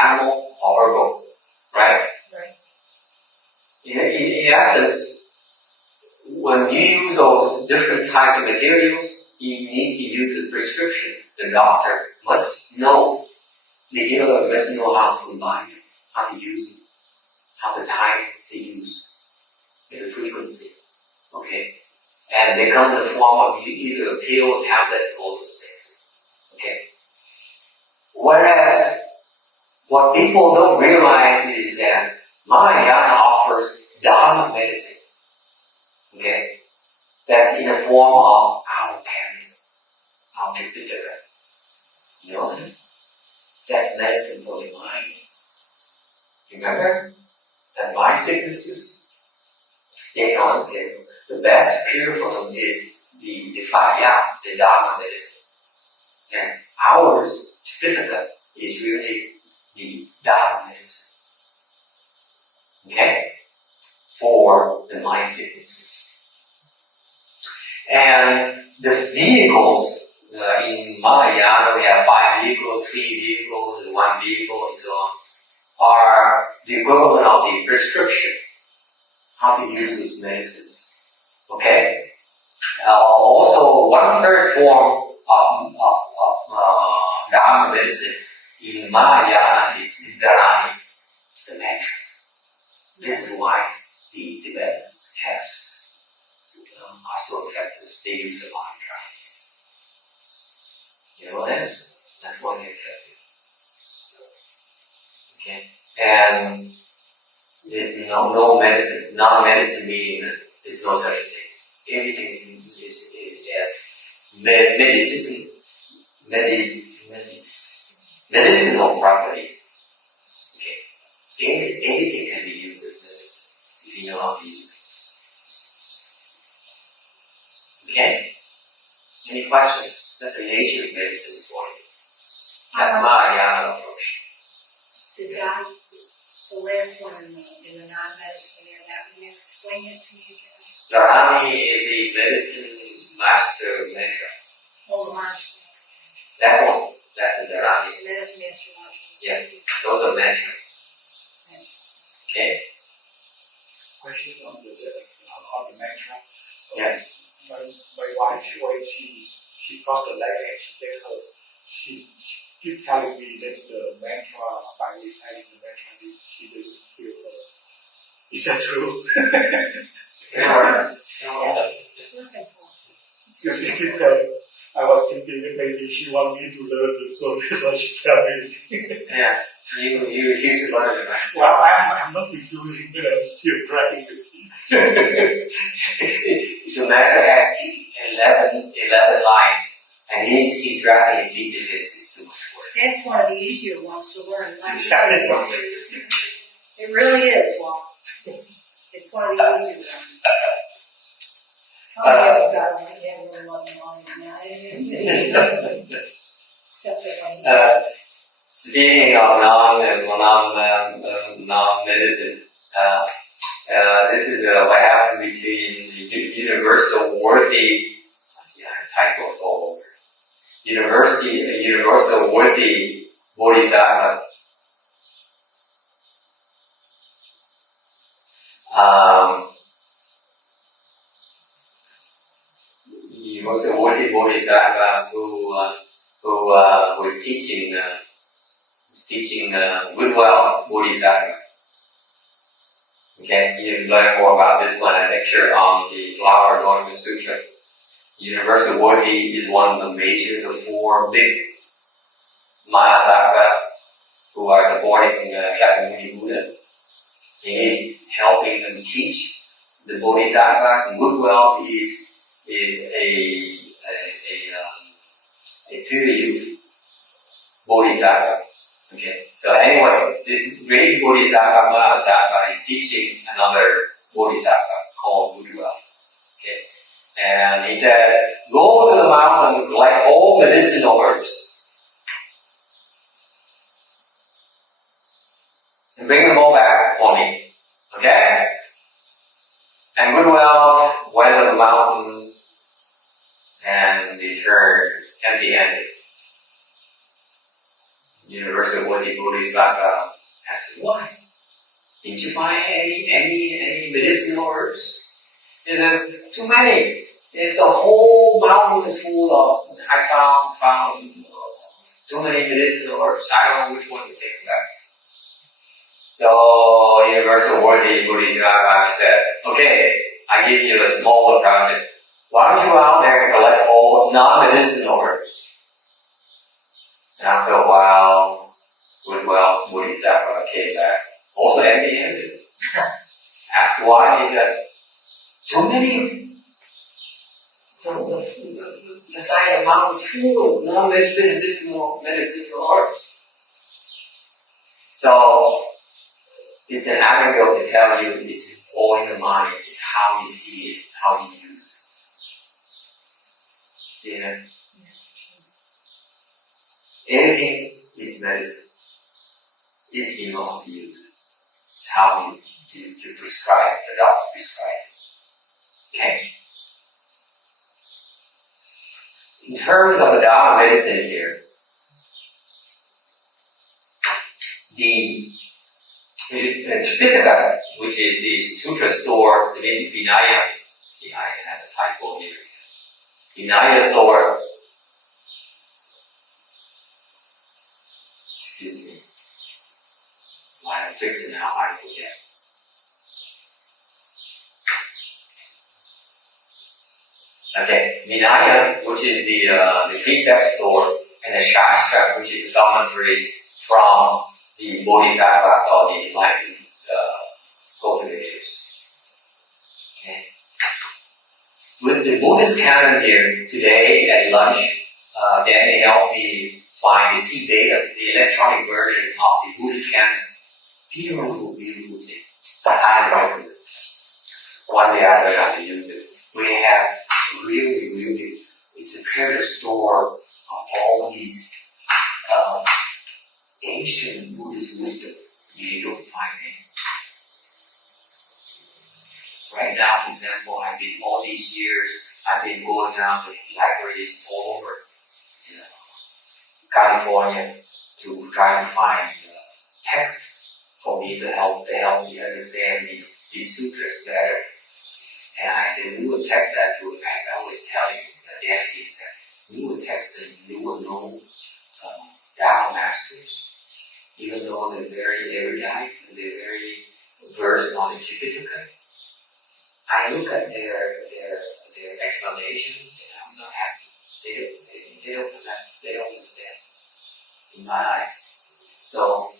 animal, or herbal. Right? Right. In essence, when you use those different types of materials, you need to use a prescription. The doctor must know, the healer must know how to combine it, how to use it, how to time the use, and the frequency. Okay? And they come in the form of either a pill, tablet, or those things. Okay? Whereas, what people don't realize is that Mahayana offers Dharma medicine. Okay? That's in the form of our parent, our Jìngtǔ. You know that? That's medicine for the mind. Remember? That mind sicknesses, the best cure for them is the Faya, the Dharma medicine. And ours, Jìngtǔ, is really the Dharma medicine. Okay? For the mind sicknesses. And the vehicles, in Mahayana we have 5 vehicles, 3 vehicles, and 1 vehicle, and so on, are the equivalent of the prescription, how to use these medicines. Okay? Also, 1/3 form of Dharma medicine in Mahayana is Dharani, the mantras. This is why the Tibetans are so effective. They use the mantras. You know that? That's why they're effective. Okay? And there's no medicine, non-medicine meaning there's no such thing. Everything is medicinal properties. Okay. Anything can be used as medicine if you know how to use it. Okay? Any questions? That's the nature of medicine for you. That's Mahayana approach. The guy, the last one in the non-medicine there, that you explain it to me again. Dharani is the medicine master mantra. Oh, the mantra. That one. That's the Dharani. The medicine master mantra. Yes, those are mantras. Okay? Question on the mantra. Yeah. My wife, when she crossed the leg and she get hurt, she keep telling me that the mantra, by reciting the mantra, she doesn't feel hurt. Is that true? I was thinking that maybe she wants me to learn it, so that's what she tell me. Yeah, you refuse to learn it, right? Well, I'm not refusing, but I'm still dragging the feet. The mantra has 11 lines, and he's dragging his feet because it's too much work. That's one of the easier ones to learn. It really is, Walt. It's one of the easier ones. Oh, yeah, we got it. Yeah, we're loving on now. Except that Speaking of non-medicine, this is what happened between the universal worthy, titles all over. Universal worthy Bodhisattva. Universal worthy Bodhisattva who was teaching Goodwill Bodhisattva. Okay, you can learn more about this one in a lecture on the Flower Adornment Sutra. Universal worthy is one of the four big Mahasattvas who are supporting Shakyamuni Buddha. And he's helping them teach the Bodhisattvas. And Goodwill is a pure youth Bodhisattva. Okay, so anyway, this great Bodhisattva, Mahasattva, is teaching another Bodhisattva called Goodwill. Okay, and he said, go to the mountain, collect all medicinal herbs, and bring them all back for me. Okay? And Goodwill went to the mountain and returned empty-handed. Universal worthy Bodhisattva asked him, why? Didn't you find any medicinal herbs? He says, too many. If the whole mountain is full of, I found too many medicinal herbs. I don't know which one to take back. So Universal worthy Bodhisattva said, okay, I give you a smaller project. Why don't you go out there and collect all non-medicinal herbs? And after a while, Goodwill Bodhisattva came back, also empty-handed. Asked why, he said, too many. The side of the mountain is full of non-medicinal herbs. So, it's an anecdote to tell you it's all in the mind. It's how you see it, how you use it. See that? Anything is medicine if you know how to use it. It's how you prescribe, the doctor prescribes. Okay? In terms of the Dharma medicine here, the Tripitaka, which is the sutra store, the Vinaya, see I have a typo here. Vinaya store fix it now, I forget. Okay, Vinaya, which is the precept store, and the Shastra, which is the commentaries from the Bodhisattvas or the enlightened cultivators. Okay. With the Buddhist canon here today at lunch, Danny helped me find the C-Data, the electronic version of the Buddhist canon. Beautiful, beautiful thing. But I recommend it. One day I learned how to use it. We have really, really, it's a treasure store of all these ancient Buddhist wisdom you don't find anywhere. Right now, for example, all these years, I've been going out to libraries all over California to try to find text for me to help me understand these sutras better. And the newer text, as I was telling Danny, is that newer text and newer known Dāng masters, even though they're very erudite and they're very versed on the Tipitaka, I look at their explanations and I'm not happy. They don't understand in my eyes. So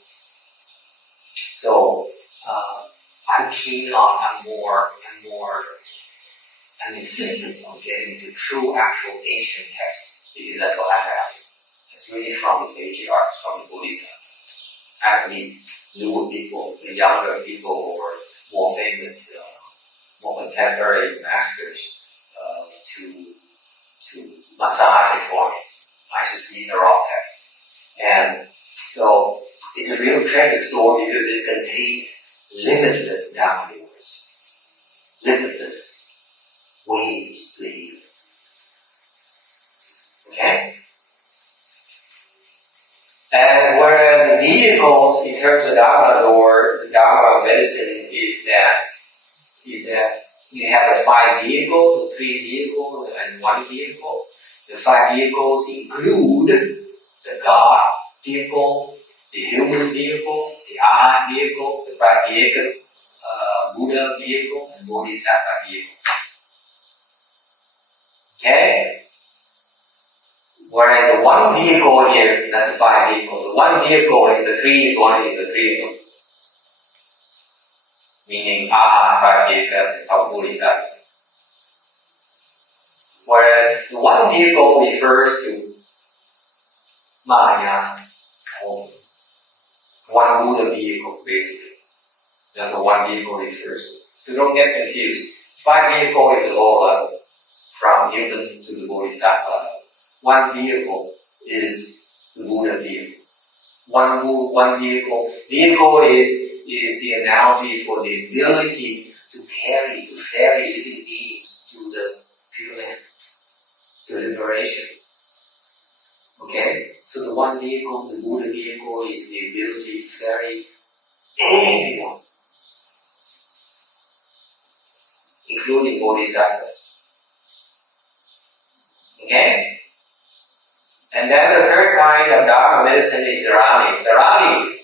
I'm keen on, I'm insistent on getting the true, actual ancient text because that's what I value. It's really from the patriarchs, from the Bodhisattvas. I need newer people, the younger people, or more famous, more contemporary masters to massage it for me. I just need the raw text. And so it's a real treasure store because it contains limitless downloads, limitless ways to heal. Okay? And whereas the vehicles in terms of Dharma or the Dharma of medicine is that you have the 5 vehicles, the 3 vehicles, and 1 vehicle. The 5 vehicles include the God vehicle, the human vehicle, the Arhat vehicle, the Pratyeka Buddha vehicle, and Bodhisattva vehicle. Okay? Whereas the 1 vehicle here, that's the 5 vehicles. The 1 vehicle in the 3 is one in the 3 of them. Meaning Arhat, Pratyeka, and Bodhisattva. Whereas the 1 vehicle refers to Mahayana, or 1 Buddha vehicle, basically. That's what 1 vehicle refers to. So don't get confused. 5 vehicle is the lower level, from human to the Bodhisattva level. 1 vehicle is the Buddha vehicle. One vehicle. Vehicle is the analogy for the ability to ferry living beings to the Pureland, to liberation. Okay? So the 1 vehicle, the Buddha vehicle, is the ability to ferry anyone, including bodhisattvas. Okay? And then the third kind of Dharma medicine is Dharani. Dharani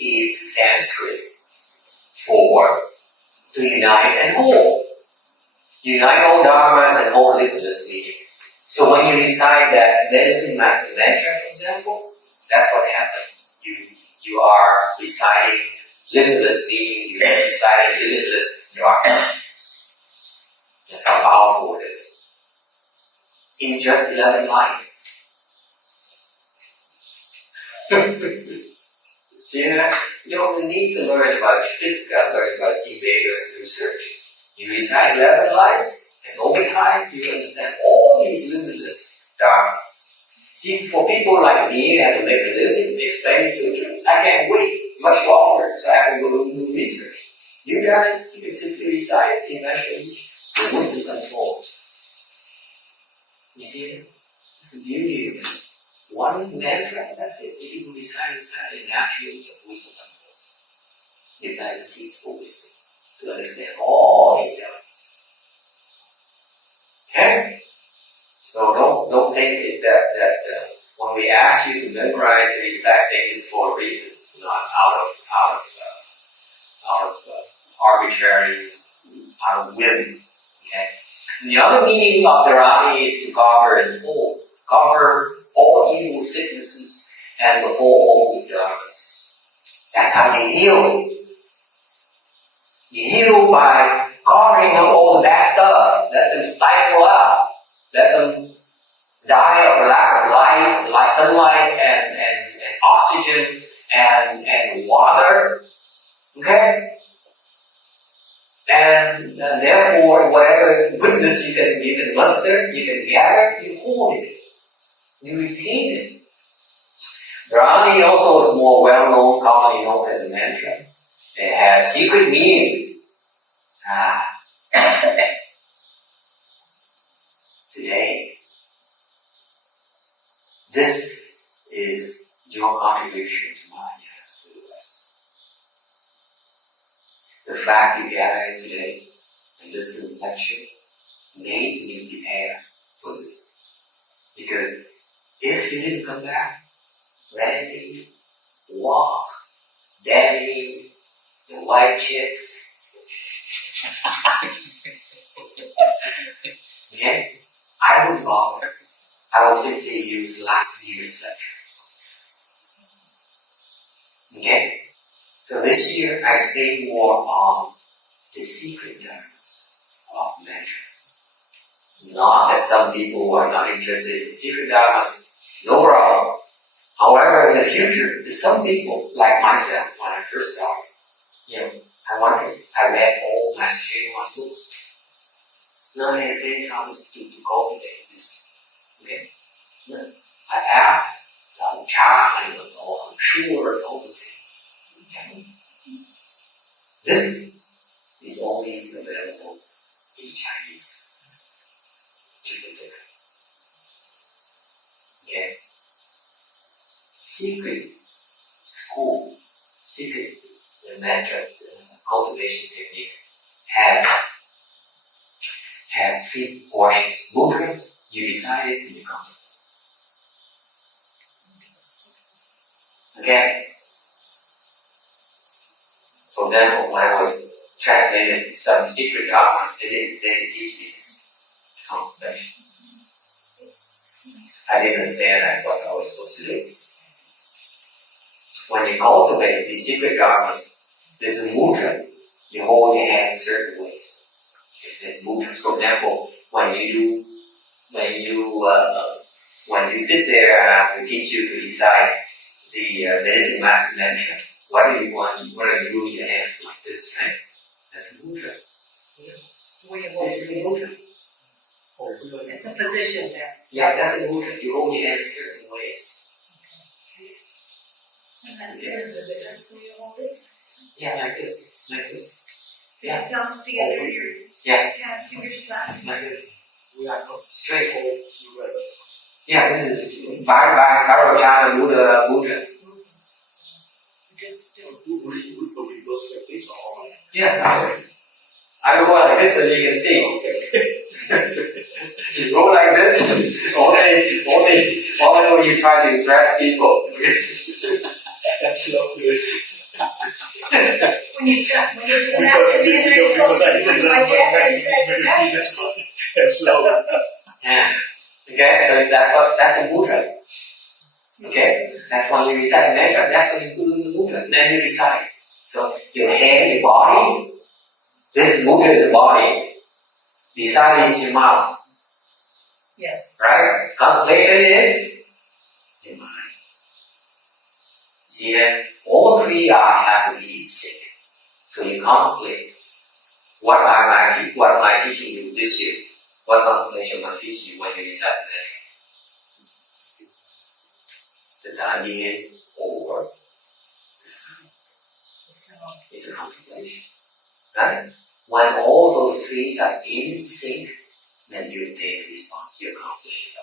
is Sanskrit for to unite and hold. Unite all dharmas and hold limitless meaning. So when you recite that medicine master mantra, for example, that's what happens. You are reciting limitless meaning, you are reciting limitless dharma. That's how powerful it is. In just 11 lines. See that? You don't need to learn about Tripitaka, learn about C-Beta and research. You recite 11 lines, and over time you understand all these limitless dharmas. See, for people like me who have to make a living explaining sutras, I can't wait much longer, so I have to go do research. You guys, you can simply recite it, eventually the wisdom unfolds. You see it? It's the beauty of it. 1 mantra, that's it. If you can recite it, naturally the wisdom unfolds. You plant the seeds for wisdom to understand all these elements. Okay? So don't think that when we ask you to memorize and recite things for a reason, it's not out of arbitrary, out of whim. Okay. And the other meaning of dharani is to cover all evil sicknesses and the whole of darkness. That's how you heal. You heal by covering up all the bad stuff. Let them stifle out. Let them die of lack of light, sunlight, and oxygen, and water. Okay? And therefore, whatever goodness you can muster, you can gather, you hold it. You retain it. Dharani also is more well-known, commonly known as a mantra. It has secret meanings. Today, this is your contribution to Maya, to the West. The fact you gather today and listen to the lecture made me prepare for this. Because if you didn't come back, ranting, walk, dancing, the white chicks, okay, I wouldn't bother. I will simply use last year's lecture. Okay? So this year I explain more on the secret dharmas of mantras. Not that some people who are not interested in secret dharmas, no problem. However, in the future, there's some people, like myself, when I first started, I read all Master Srinivas books. None explains how to cultivate this. Okay? I asked the Chang and all sure and all those things. This is only available in Chinese. Okay? Secret school, secret mantra cultivation techniques has 3 portions. Mudras, you recite it and you contemplate. Okay? For example, when I was translating some secret dharmas, they didn't teach me this contemplation. I didn't understand that's what I was supposed to do. When you cultivate these secret dharmas, this is mudra. You hold your hands certain ways. There's mudras. For example, when you sit there and I have to teach you to recite the medicine master mantra, what are you doing your hands like this, right? That's a mudra. This is a mudra. It's a position there. Yeah, that's a mudra. You hold your hands certain ways. And that serves as a hold it. Yeah, like this. Yeah. Thumbs together. Yeah. Fingers flat. Like this. We are not Straight. together. Yeah, this is Vairocana Buddha. Just do We go like this or Yeah. I go like this so you can see. okay. You go like this, only when you try to impress people. That's lovely. when you do that to me, and you're supposed to do my chest, you say, That's lovely. Yeah. Okay, so that's a mudra. Okay? That's when you recite mantra, that's when you do the mudra. And then you recite. So your head, your body, this mudra is the body. Recite is your mouth. yes. Right? Contemplation is your mind. See that all 3 have to be in sync. So you contemplate. What am I teaching you this year? What contemplation am I teaching you when you recite the mantra? The Dāng or the sound. It's a contemplation. Right? When all those 3 are in sync, then you obtain a response, you accomplish it.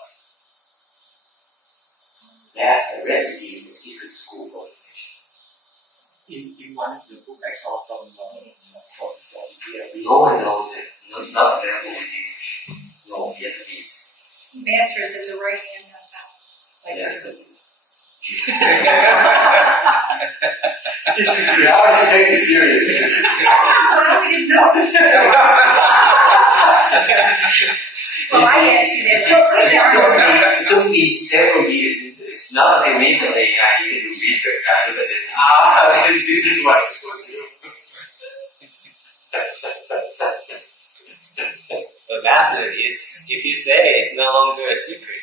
That's the recipe for secret school cultivation. In one of the books I saw from No one knows it. Not available in English. No Vietnamese. Master is in the right hand on top. Like Yes. Now she takes it serious. Well, we didn't know. Well, I asked you that. It took me several years. It's not until recently I need to do research. I look at this. This is what I'm supposed to do. But Master, if you say it's no longer a secret.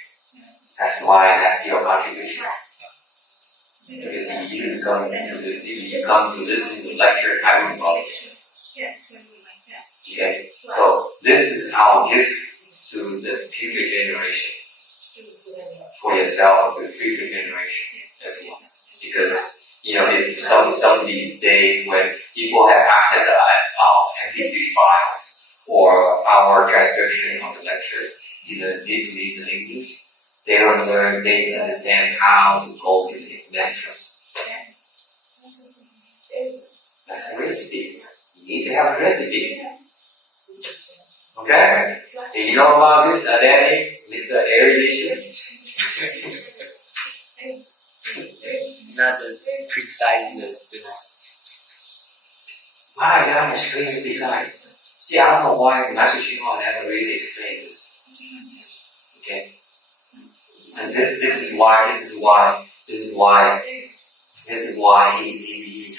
That's why that's your contribution. Because you come to listen to the lecture, I will follow. Yeah, it's going to be like that. Okay, so this is our gift to the future generation, for yourself and to the future generation as well. Because it's some of these days when people have access to our MP3 files or our transcription of the lecture, either Vietnamese and English, they don't learn, they understand how to cultivate mantras. That's a recipe. You need to have a recipe. Okay? Do you know about this, Danny? Mr. Erudition? Not as precise as this. Why I'm explaining precise? See, I don't know why Master Shimon never really explained this. Okay? And this is why he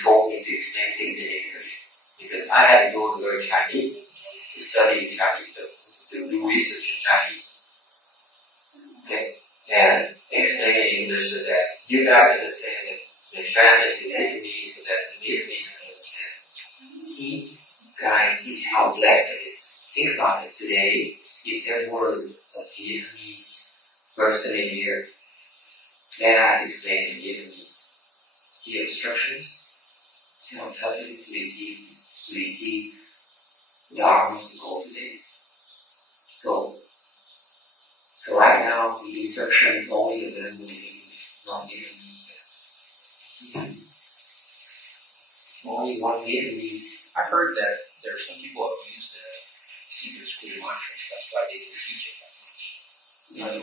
told me to explain things in English. Because I had to go to learn Chinese, to study Chinese, to do research in Chinese. Okay? And explain in English so that you guys understand it, and translate to Vietnamese so that the Vietnamese can understand. See, guys, this is how blessed it is. Think about it today. If there were a Vietnamese person in here, then I have to explain in Vietnamese. See instructions? See how tough it is to receive Dharma to cultivate. So right now the instructions only available in English, not Vietnamese. See? Only one Vietnamese. I heard that there are some people who abuse the secret school mantras. That's why they don't teach it that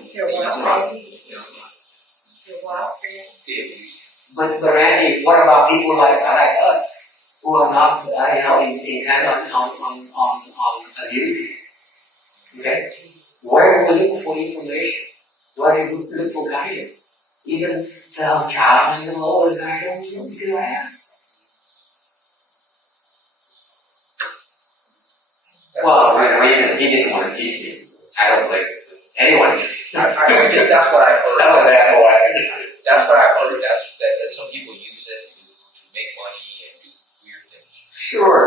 much. They're wild, baby. They're wild, baby. They abuse it. But Randy, what about people like us who are not, intent on abusing? Okay, where do we look for information? Where do we look for guidance? Even the child and the Lord guy don't know because I ask. Well, the reason he didn't want to teach me, I don't blame anyone. I guess that's what I heard. That's what I heard. That some people use it to make money and do weird things. Sure.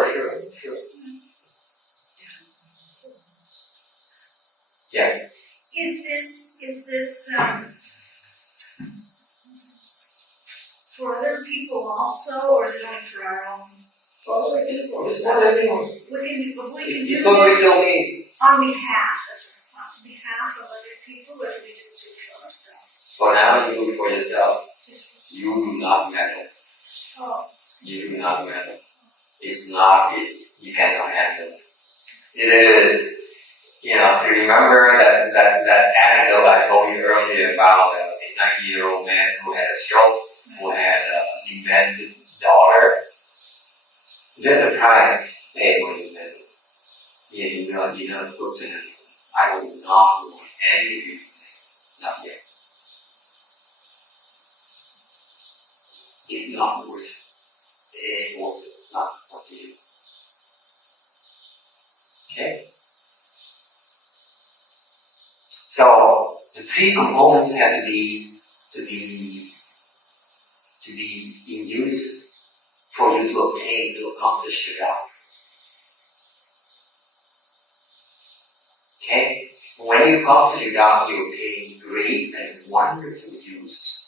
Yeah. Is this for other people also, or is it only for our own? It's not anyone. We can do It's this totally still me. on behalf of other people, or do we just do it for ourselves? For now, you do it for yourself. Just for, You do not matter. oh, You do not matter. You cannot handle it. It is, remember that anecdote I told you earlier about a 90-year-old man who had a stroke, who has a demented daughter. There's a price paid when you live. You not put to him. I will not want any of you. Not yet. It's not worth it. It ain't worth it. Not to you. Okay? So the three components have to be in unison for you to accomplish your doctrine. Okay? When you accomplish your doctrine, you obtain great and wonderful use.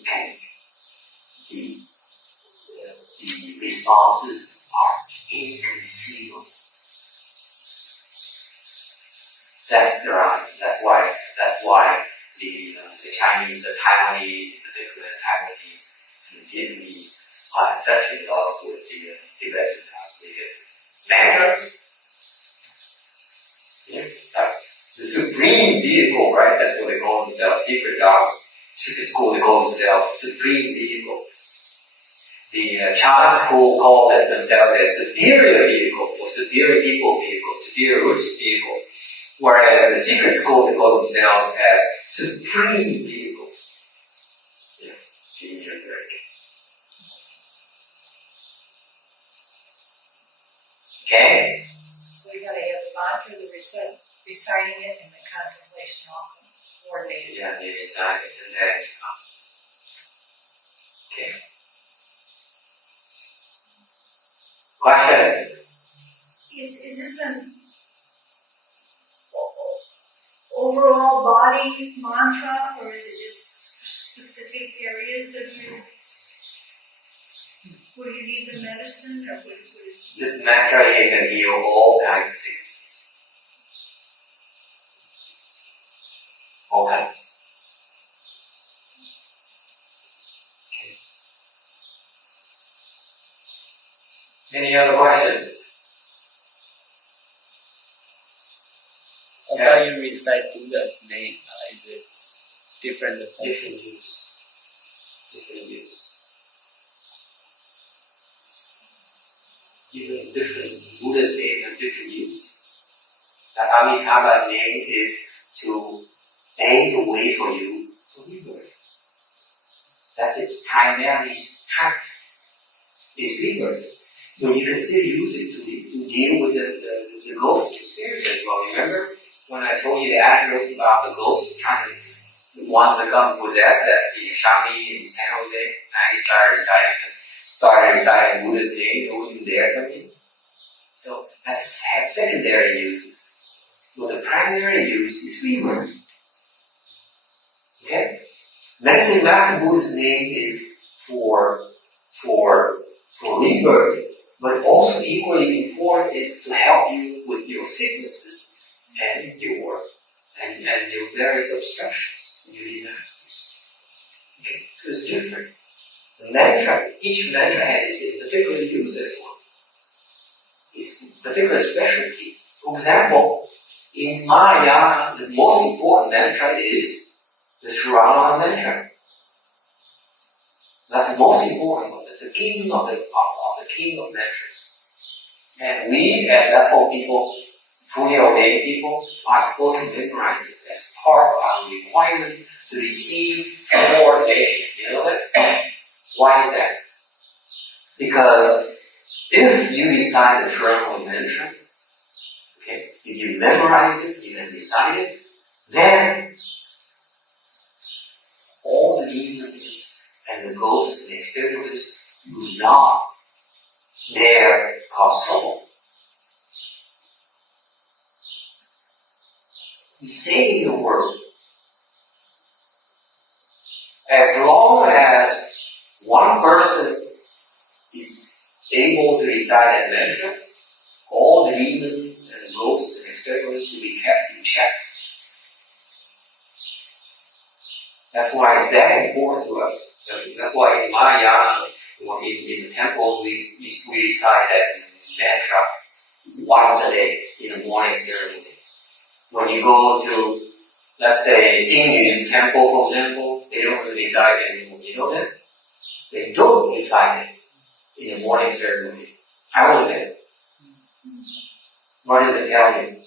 Okay? The responses are inconceivable. That's right. That's why the Chinese, the Taiwanese, in particular the Taiwanese and the Vietnamese are such in love with the Tibetan because mantras. Yeah, that's the supreme vehicle, right? That's what they call themselves, secret dogma. Secret school, they call themselves supreme vehicle. The Chan school called themselves as superior vehicle, or superior people vehicle, superior roots vehicle. Whereas the secret school, they call themselves as supreme vehicle. Yeah, ginger break. Okay? So we gotta have the mantra, the reciting it, and the contemplation often, coordinated. Yeah, they recite it and then, okay. Questions? Is this an overall body mantra, or is it just for specific areas of you? Will you need the medicine, or what is it? This mantra here can heal all kinds of sicknesses. All kinds. Okay. Any other questions? How you recite Buddha's name? Is it different? Different use. Different use. Even different Buddha's name and different use. That Amitabha's name is to pave the way for you for rebirth. That's its primary strength. Is rebirth. But you can still use it to deal with the ghost experience as well. Remember when I told you the anecdotes about the ghost trying to want to become possessed at the Shami in San Jose, and he started reciting Buddha's name, no one dare come in. So that has secondary uses. But the primary use is rebirth. Okay? Medicine Master Buddha's name is for rebirth, but also equally important is to help you with your sicknesses and your various obstructions, your disasters. Okay, so it's different. The mantra, each mantra has its particular use as well. Its particular specialty. For example, in Mahayana, the most important mantra is the Sri-Rama mantra. That's the most important one. It's the king of the king of mantras. And we, as Left people, fully ordained people, are supposed to memorize it as part of our requirement to receive ordination. You know that? Why is that? Because if you recite the Sri-Rama mantra, okay, if you memorize it, you can recite it, then all the demons and the ghosts and the exteriors will not dare cause trouble. We say in the world, as long as one person is able to recite that mantra, all the demons and the ghosts and exteriors will be kept in check. That's why it's that important to us. That's why in Mahayana, in the temple, we recite that mantra once a day in the morning ceremony. When you go to, let's say, Xingju's temple, for example, they don't really recite it anymore. You know that? They don't recite it in the morning ceremony. How is it? What does it tell you?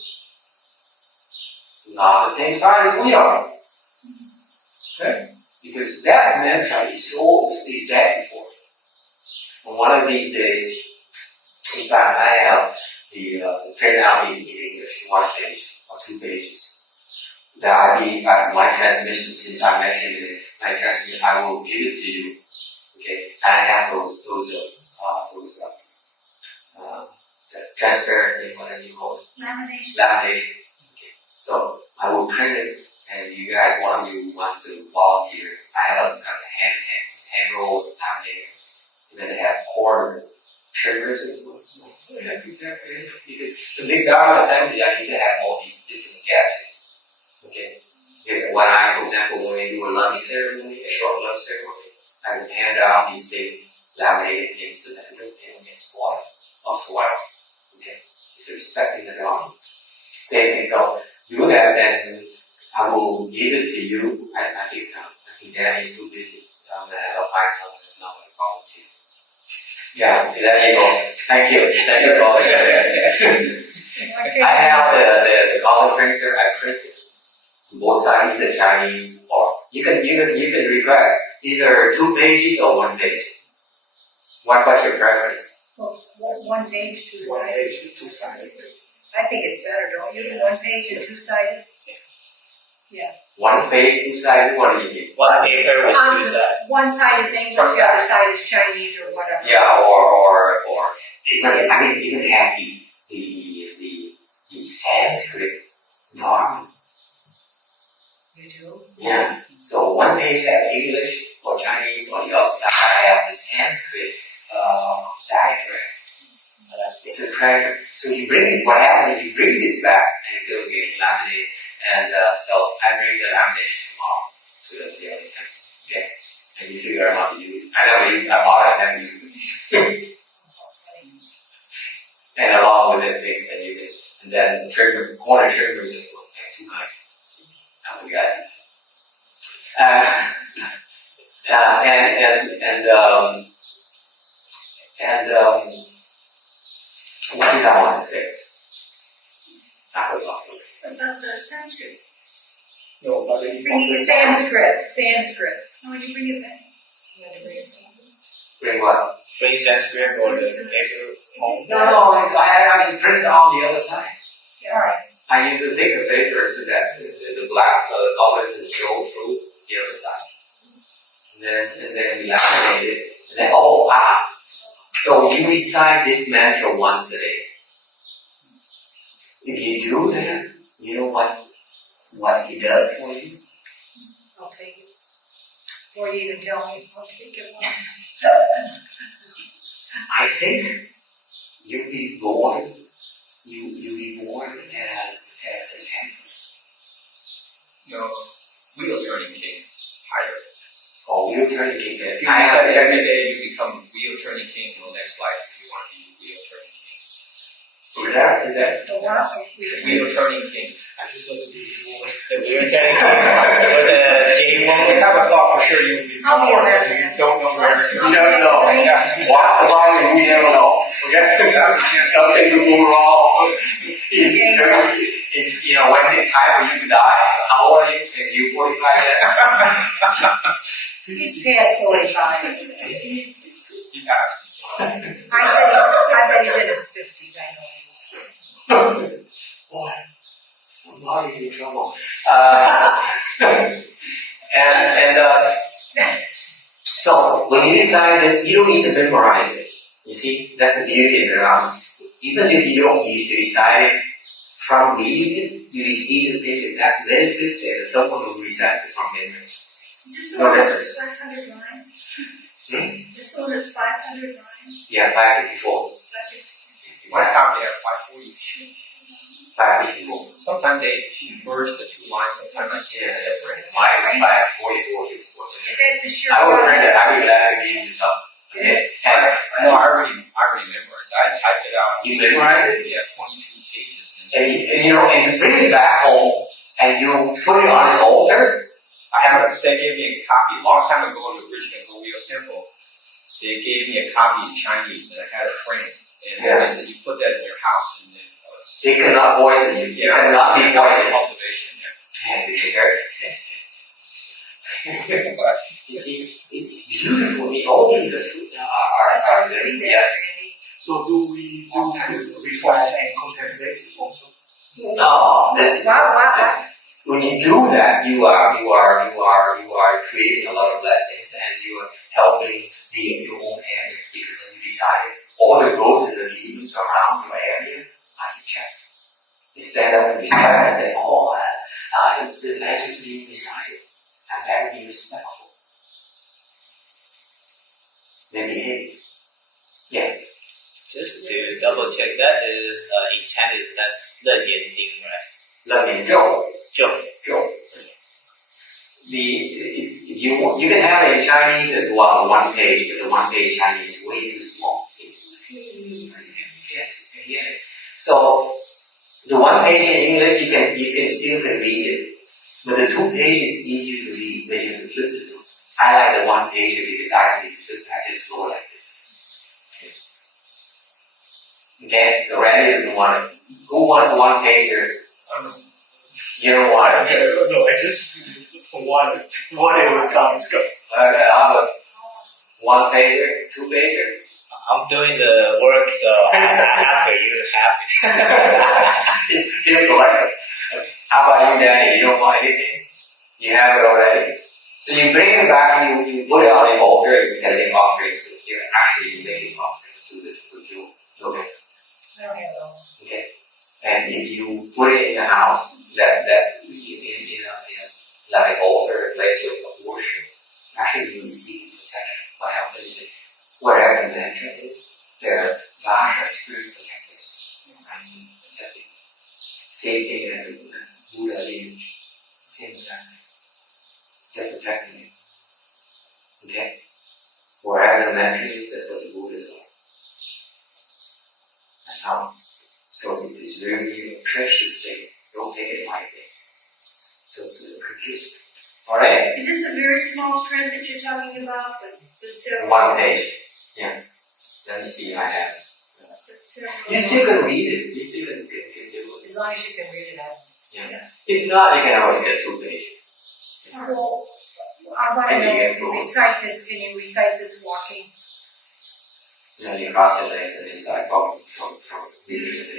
Not the same size as we are. Okay? Because that mantra is that important. On one of these days, in fact, I have the printout in English, 1 page or 2 pages. That my transmission, since I mentioned it, my transmission, I will give it to you. Okay, and I have those transparent thing, whatever you call it. Lamination. Okay, so I will print it, and you guys, one of you want to volunteer. I have a hand rolled laminator. And then they have quarter triggers as well. So because the big Dharma assembly, I need to have all these different gadgets. Okay? Because when I, for example, when we do a lunch ceremony, a short lunch ceremony, I would hand out these things, laminated things, so that everything will get spoiled or swell. Okay? So respecting the Dharma. Same thing. So do that, and I will give it to you. I think Danny's too busy. I'm gonna have a final number volunteer. Yeah, there you go. Thank you. Thank you, Robert. I have the color printer. I print both sides, the Chinese, or you can request either 2 pages or 1 page. What's your preference? Well, 1 page, 2-sided. 1 page, 2-sided. I think it's better, don't you? 1 page and 2-sided? Yeah. 1 page, 2-sided. What do you need? One paper with 2 sides. One side is English, the other side is Chinese or whatever. Yeah, or even have the Sanskrit Dharma. You do? Yeah. So 1 page have English or Chinese, or the other side have the Sanskrit diagram. It's a treasure. So you bring it, what happens is you bring this back and you will get laminated. And so I bring the lamination tomorrow to the other temple. Okay. And you figure out how to use it. I bought it, I never used it. And along with these things, then you can, and then the trimmer, corner trimmers as well. I have 2 kinds. I'm the guy. What did I want to say? I forgot. About the Sanskrit. No, but Bring it Sanskrit. Oh, you bring it back. Bring what? Bring Sanskrit or the paper home. No, I print on the other side. Yeah, all right. I use a thicker paper so that the black colors will show through the other side. And then we laminate it. And then, so you recite this mantra once a day. If you do that, you know what it does for you? I'll take it. Or you even tell me, I'll take it. I think you'll be born as an emperor. No, wheel turning king. Higher. Oh, wheel turning king. If you recite every day, you become wheel turning king in the next life if you want to be wheel turning king. Is that? The what? Wheel turning king. I just want to be more. The wheel turning with the J1. I have a thought for sure you will be I'll be more. around You then. don't know where. You never know. Watch the Bible, you never know. Okay? Something will go wrong. If, when it's time for you to die, how old are you? Are you 45 yet? He's past 45. He passed. I bet he's in his 50s, I know. Boy, somebody's in trouble. So when you decide this, you don't need to memorize it. You see, that's the beauty of it. Even if you don't use to recite it from reading it, you receive the same exact benefits as someone who recites it from memory. Is this No one difference. that's 500 lines? Hmm? This one that's 500 lines? Yeah, 554. One copy at 540. 554. Sometimes they merge the 2 lines. Sometimes I see it separate. Mine is 544. Is that the sheer I would volume? print it. I would gladly give you some. Okay. No, I already memorized. I typed it out. You memorize it? Yeah, 22 pages. And you bring it back home and you put it on an altar. They gave me a copy a long time ago in the original Goryeo temple. They gave me a copy in Chinese and I had a frame. And they said you put that in your house and then It cannot poison you. It cannot be poisoned. Cultivation there. Yeah, you see here. You see, it's beautiful. All these are yes. So do we do reflex and contemplate also? No, this is just when you do that, you are creating a lot of blessings and you are helping your own area because when you decide all the ghosts and the demons around your area are in check. You stand up and recite and say, the land is being decided. I better be respectful. Then behave. Yes. Just to double check that is in Chinese that's 楞严经, right? 楞严咒. 咒. You can have it in Chinese as well, 1 page, but the 1 page Chinese is way too small. Yes. So the 1 page in English you can still read it, but the 2 pages is easier to read. But you have to flip it. I like the 1 page because I don't need to flip. I just go like this. Okay, so Randy doesn't want it. Who wants one pager? You don't want it. No, I just for one, whatever comes. Okay, how about one pager, two pager? I'm doing the work, so after you have it. You're collecting. How about you, Danny? You don't want anything? You have it already? So you bring it back, you put it on the altar, you can make offerings. You're actually making offerings to the jewel. Okay. I don't have it all. Okay. And if you put it in the house, that in a like an altar, a place of worship, actually you receive protection. What happens is, whatever the mantra is, their Vaja spirit protectors, protecting. Same thing as a Buddha image, same thing. They're protecting you. Okay? Wherever the mantra is, that's what the Buddhas are. That's how. So it is really a precious thing. Don't take it lightly. So it's produced. Alright? Is this a very small print that you're talking about? With several, One page. Yeah. Let me see if I have it. with several, You still can read it. You still can do it. as long as you can read it out. Yeah. If not, you can always get 2 pages. Well, I want to know, if you recite this, can you recite this walking? You cross your legs and you start from The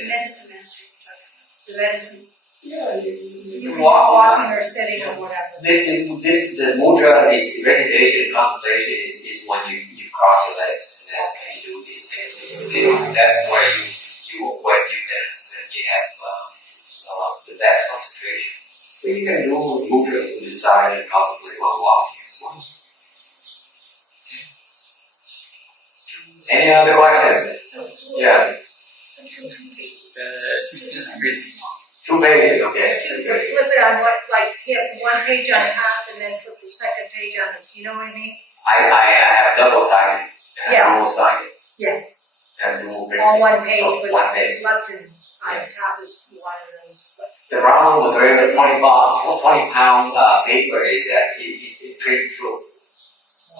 medicine master you're talking about. The medicine. Yeah, You can walking or sitting or whatever. the mudra, this recitation, contemplation is when you cross your legs and then you do these things. That's where you have the best concentration. But you can do mudras on the side and contemplate while walking as well. Any other questions? Yes. Let's go 2 pages. 2 pages, okay. Flip it on what, like, hit 1 page on top and then put the second page on the, you know what I mean? I have double-sided. I have dual-sided. Yeah. I have dual printing. All 1 page So, with 1 page. left and on the top is one of those. The problem with the regular 20-pound paper is that it prints through.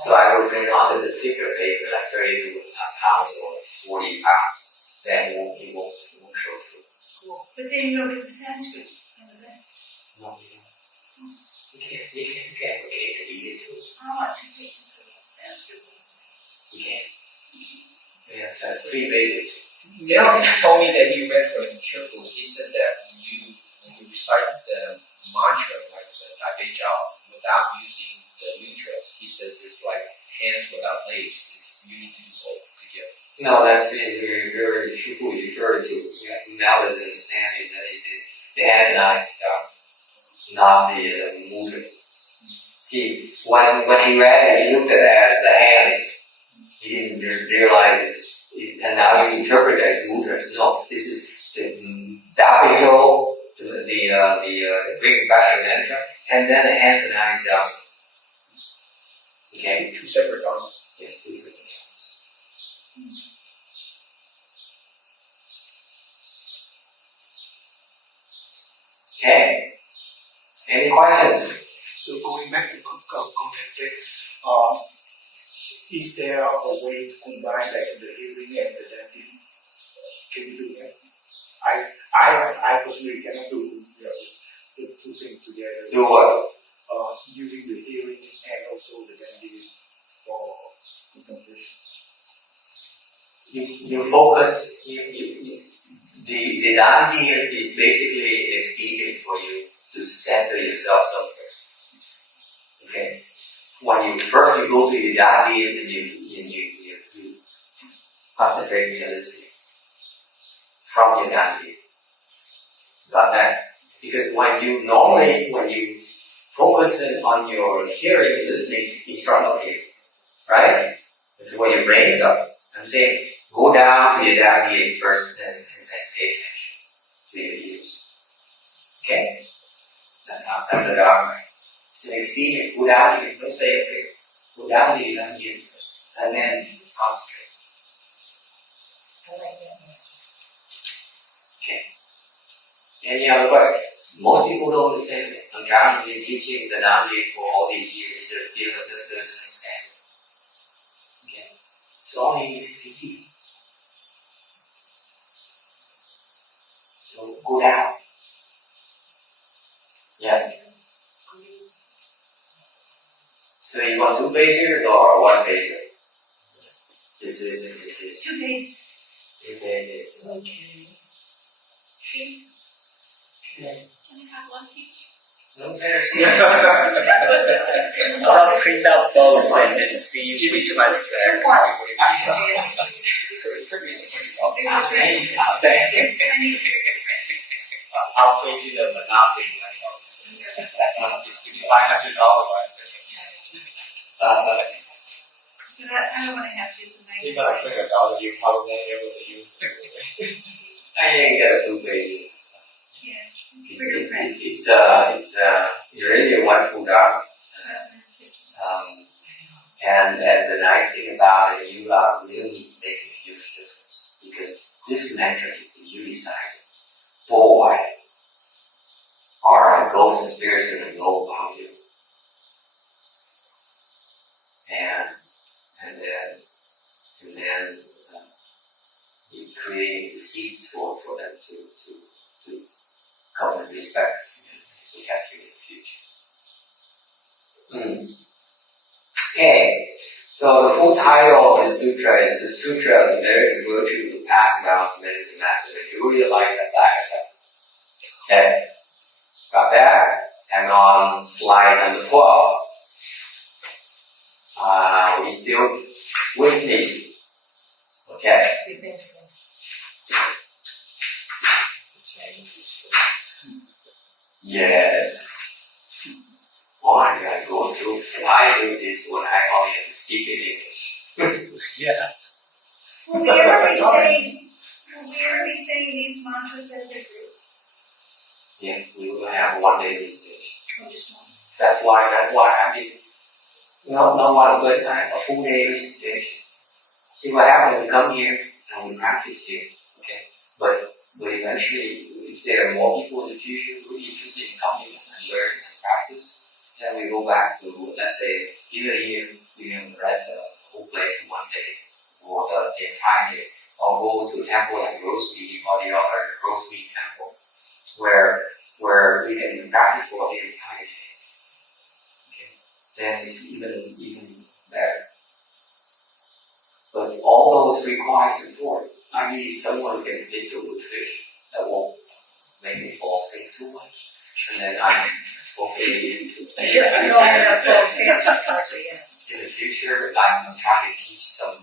So I would print on a little thicker paper, like 32 pounds or 40 pounds. Then it won't show through. Cool. But then you know it's Sanskrit. No, you don't. You can't read it too. I want 2 pages of Sanskrit. You can't. Yes, that's 3 pages. Mel told me that he read from Shifu. He said that when you recite the mantra, like the Dāng without using the nutrients, he says it's like hands without legs. You need to do both together. No, that's very, very Shifu referred to. Mel doesn't understand is that it's the hands and eyes, not the movements. See, when he read it, he looked at it as the hands. He didn't realize and now you interpret it as mudras. No, this is the Dāng, the Greek Vaja mantra, and then the hands and eyes down. Okay? 2 separate garments. Yes, 2 separate garments. Okay? Any questions? So going back to contemplate, is there a way to combine like the hearing and the chanting? Can you do that? I personally cannot do the 2 things together. Do what? Using the hearing and also the chanting for contemplation. You focus. The Dāng here is basically an expedient for you to center yourself somewhere. Okay. When you go to your Dāng here, and you concentrate on your listening from your Dāng here. Got that? Because when you focus on your hearing and listening, it's from up here, right? That's where your brain's up. I'm saying go down to your Dāng here first, and then pay attention to your ears. Okay? That's the Dharma. It's an expedient. Go down here, don't stay up here. Go down to your Dāng here first, and then concentrate. I like that master. Okay. Any other questions? Most people don't understand it. I'm trying to be teaching the Dāng for all these years. They just still doesn't understand it. Okay? So all he needs to be deep. Cool down. Yes. So you want 2 pages or 1 page? This is. 2 pages. 2 pages. Okay. Okay. Can I have 1 page? Okay. I'll print out both and then see which one's better. 2 parts. I'll print you the monopoly myself. It's $500. But I don't want to have just a Even I print $1, you probably ain't able to use it. I didn't get a 2 pages. Yeah, it's for your friends. It's really a wonderful garden. And the nice thing about it, you are really making a huge difference. Because this metric, you decide, boy, our ghosts and spirits are going to know about you. And then you're creating the seeds for them to come and respect and protect you in the future. Okay, so the full title of the sutra is the Sutra of the Merit and Virtue of the Past Mouse Medicine Master. If you really like that diagram. Okay, got that? And on slide number 12, we still with me. Okay. You think so? Yes. Why did I go through? I do this when I only have to speak in English. Yeah. Will we ever be saying these mantras as a group? Yeah, we will have one day visitation. Or just once? That's why I mean, not one good time, a full day visitation. See what happens, we come here and we practice here, okay? But eventually, if there are more people in the future who are interested in coming and learn and practice, then we go back to, let's say, even here, we can rent the whole place in one day, or the entire day, or go to a temple like Rosemead or the other Rosemead temple, where we can practice for the entire day. Okay? Then it's even better. But all those require support. I need someone who can hit the wood fish that won't make me fall asleep too much. And then I'm okay. In the future, I'm trying to teach some,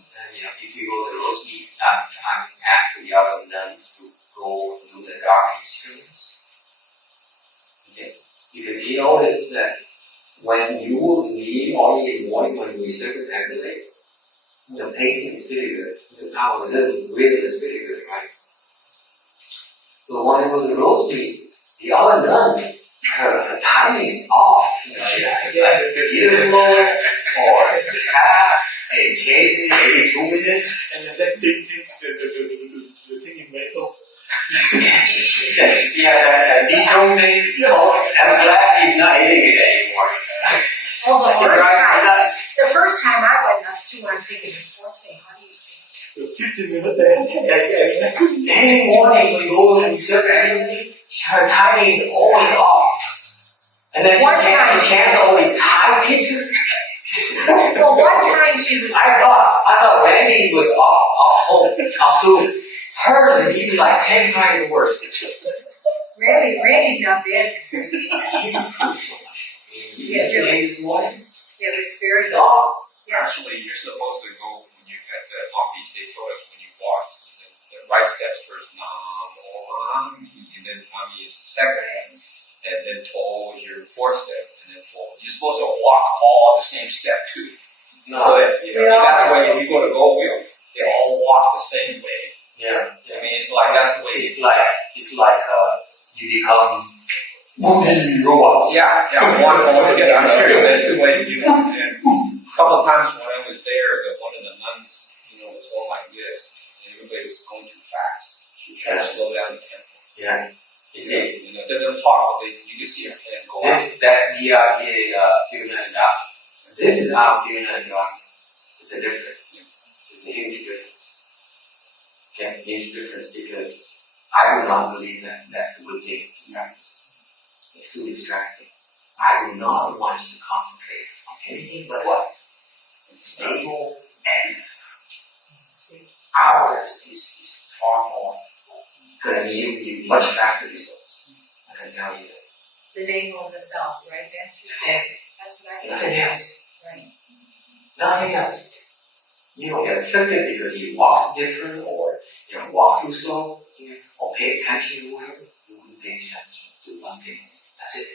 if you go to Rosemead, I'm asking the other nuns to go and do the Dharma experience. Okay? Because you notice that when you leave early in the morning when we circumambulate, the pacing is pretty good. The power of the rhythm is pretty good, right? But when I go to Rosemead, the other nun, her timing is off. It's either slow or fast, and it changes every 2 minutes. And then the thing in metal. Yeah, that Dāng thing, I'm glad he's not hitting it anymore. Oh, the first time I went nuts too, when I'm thinking, fourth thing, how do you say? 15 minutes ahead. Any morning when you go to circumambulate, her timing is always off. And then the chants are always high pitches. Well, one time she was. I thought Randy was off too. Hers is even like 10 times worse. Randy's not bad. He's crucial. Yesterday this morning. Yeah, but it's very off. Yeah. Actually, you're supposed to go when you at the Long Beach. They told us when you walk, the right steps first, Nam, and then Ami is the second, and then To is your fourth step, and then four. You're supposed to walk all the same step too. No. So that, that's the way if you go to Gold Wheel, they all walk the same way. Yeah. I mean, it's like that's the way. It's like you become moving robots. Yeah, one altogether. I'm sure that's the way you know. And a couple of times when I was there, one of the nuns, was going like this, and everybody was going too fast. She was trying to slow down the tempo. Yeah. You see, they don't talk, but you can see her hand go up. That's Pureland Dharma. This is not Pureland Dharma. It's a difference. It's a huge difference. Okay, huge difference because I do not believe that that's a good thing to practice. It's too distracting. I do not want you to concentrate on anything but what? Stable and ours is far more going to yield much faster results. I can tell you that. The navel and the self, right? That's it. That's what I Nothing else. Right. Nothing else. You don't get afflicted because you walk different or walk too slow or pay attention to whatever. You wouldn't pay attention to one thing. That's it.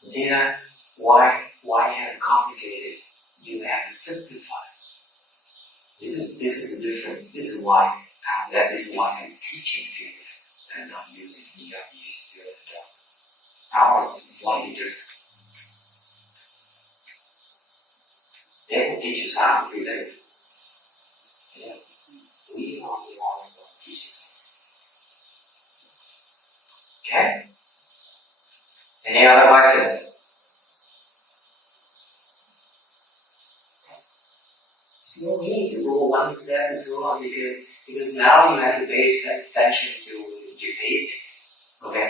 You see that? Why have it complicated? You have to simplify. This is the difference. This is why I'm teaching you and not using Vietnamese Pureland Dharma. Ours is slightly different. They will teach you something through them. Yeah. We are the only one to teach you something. Okay? Any other questions? There's no need to go one step and so on because now you have to pay attention to your pacing. Okay?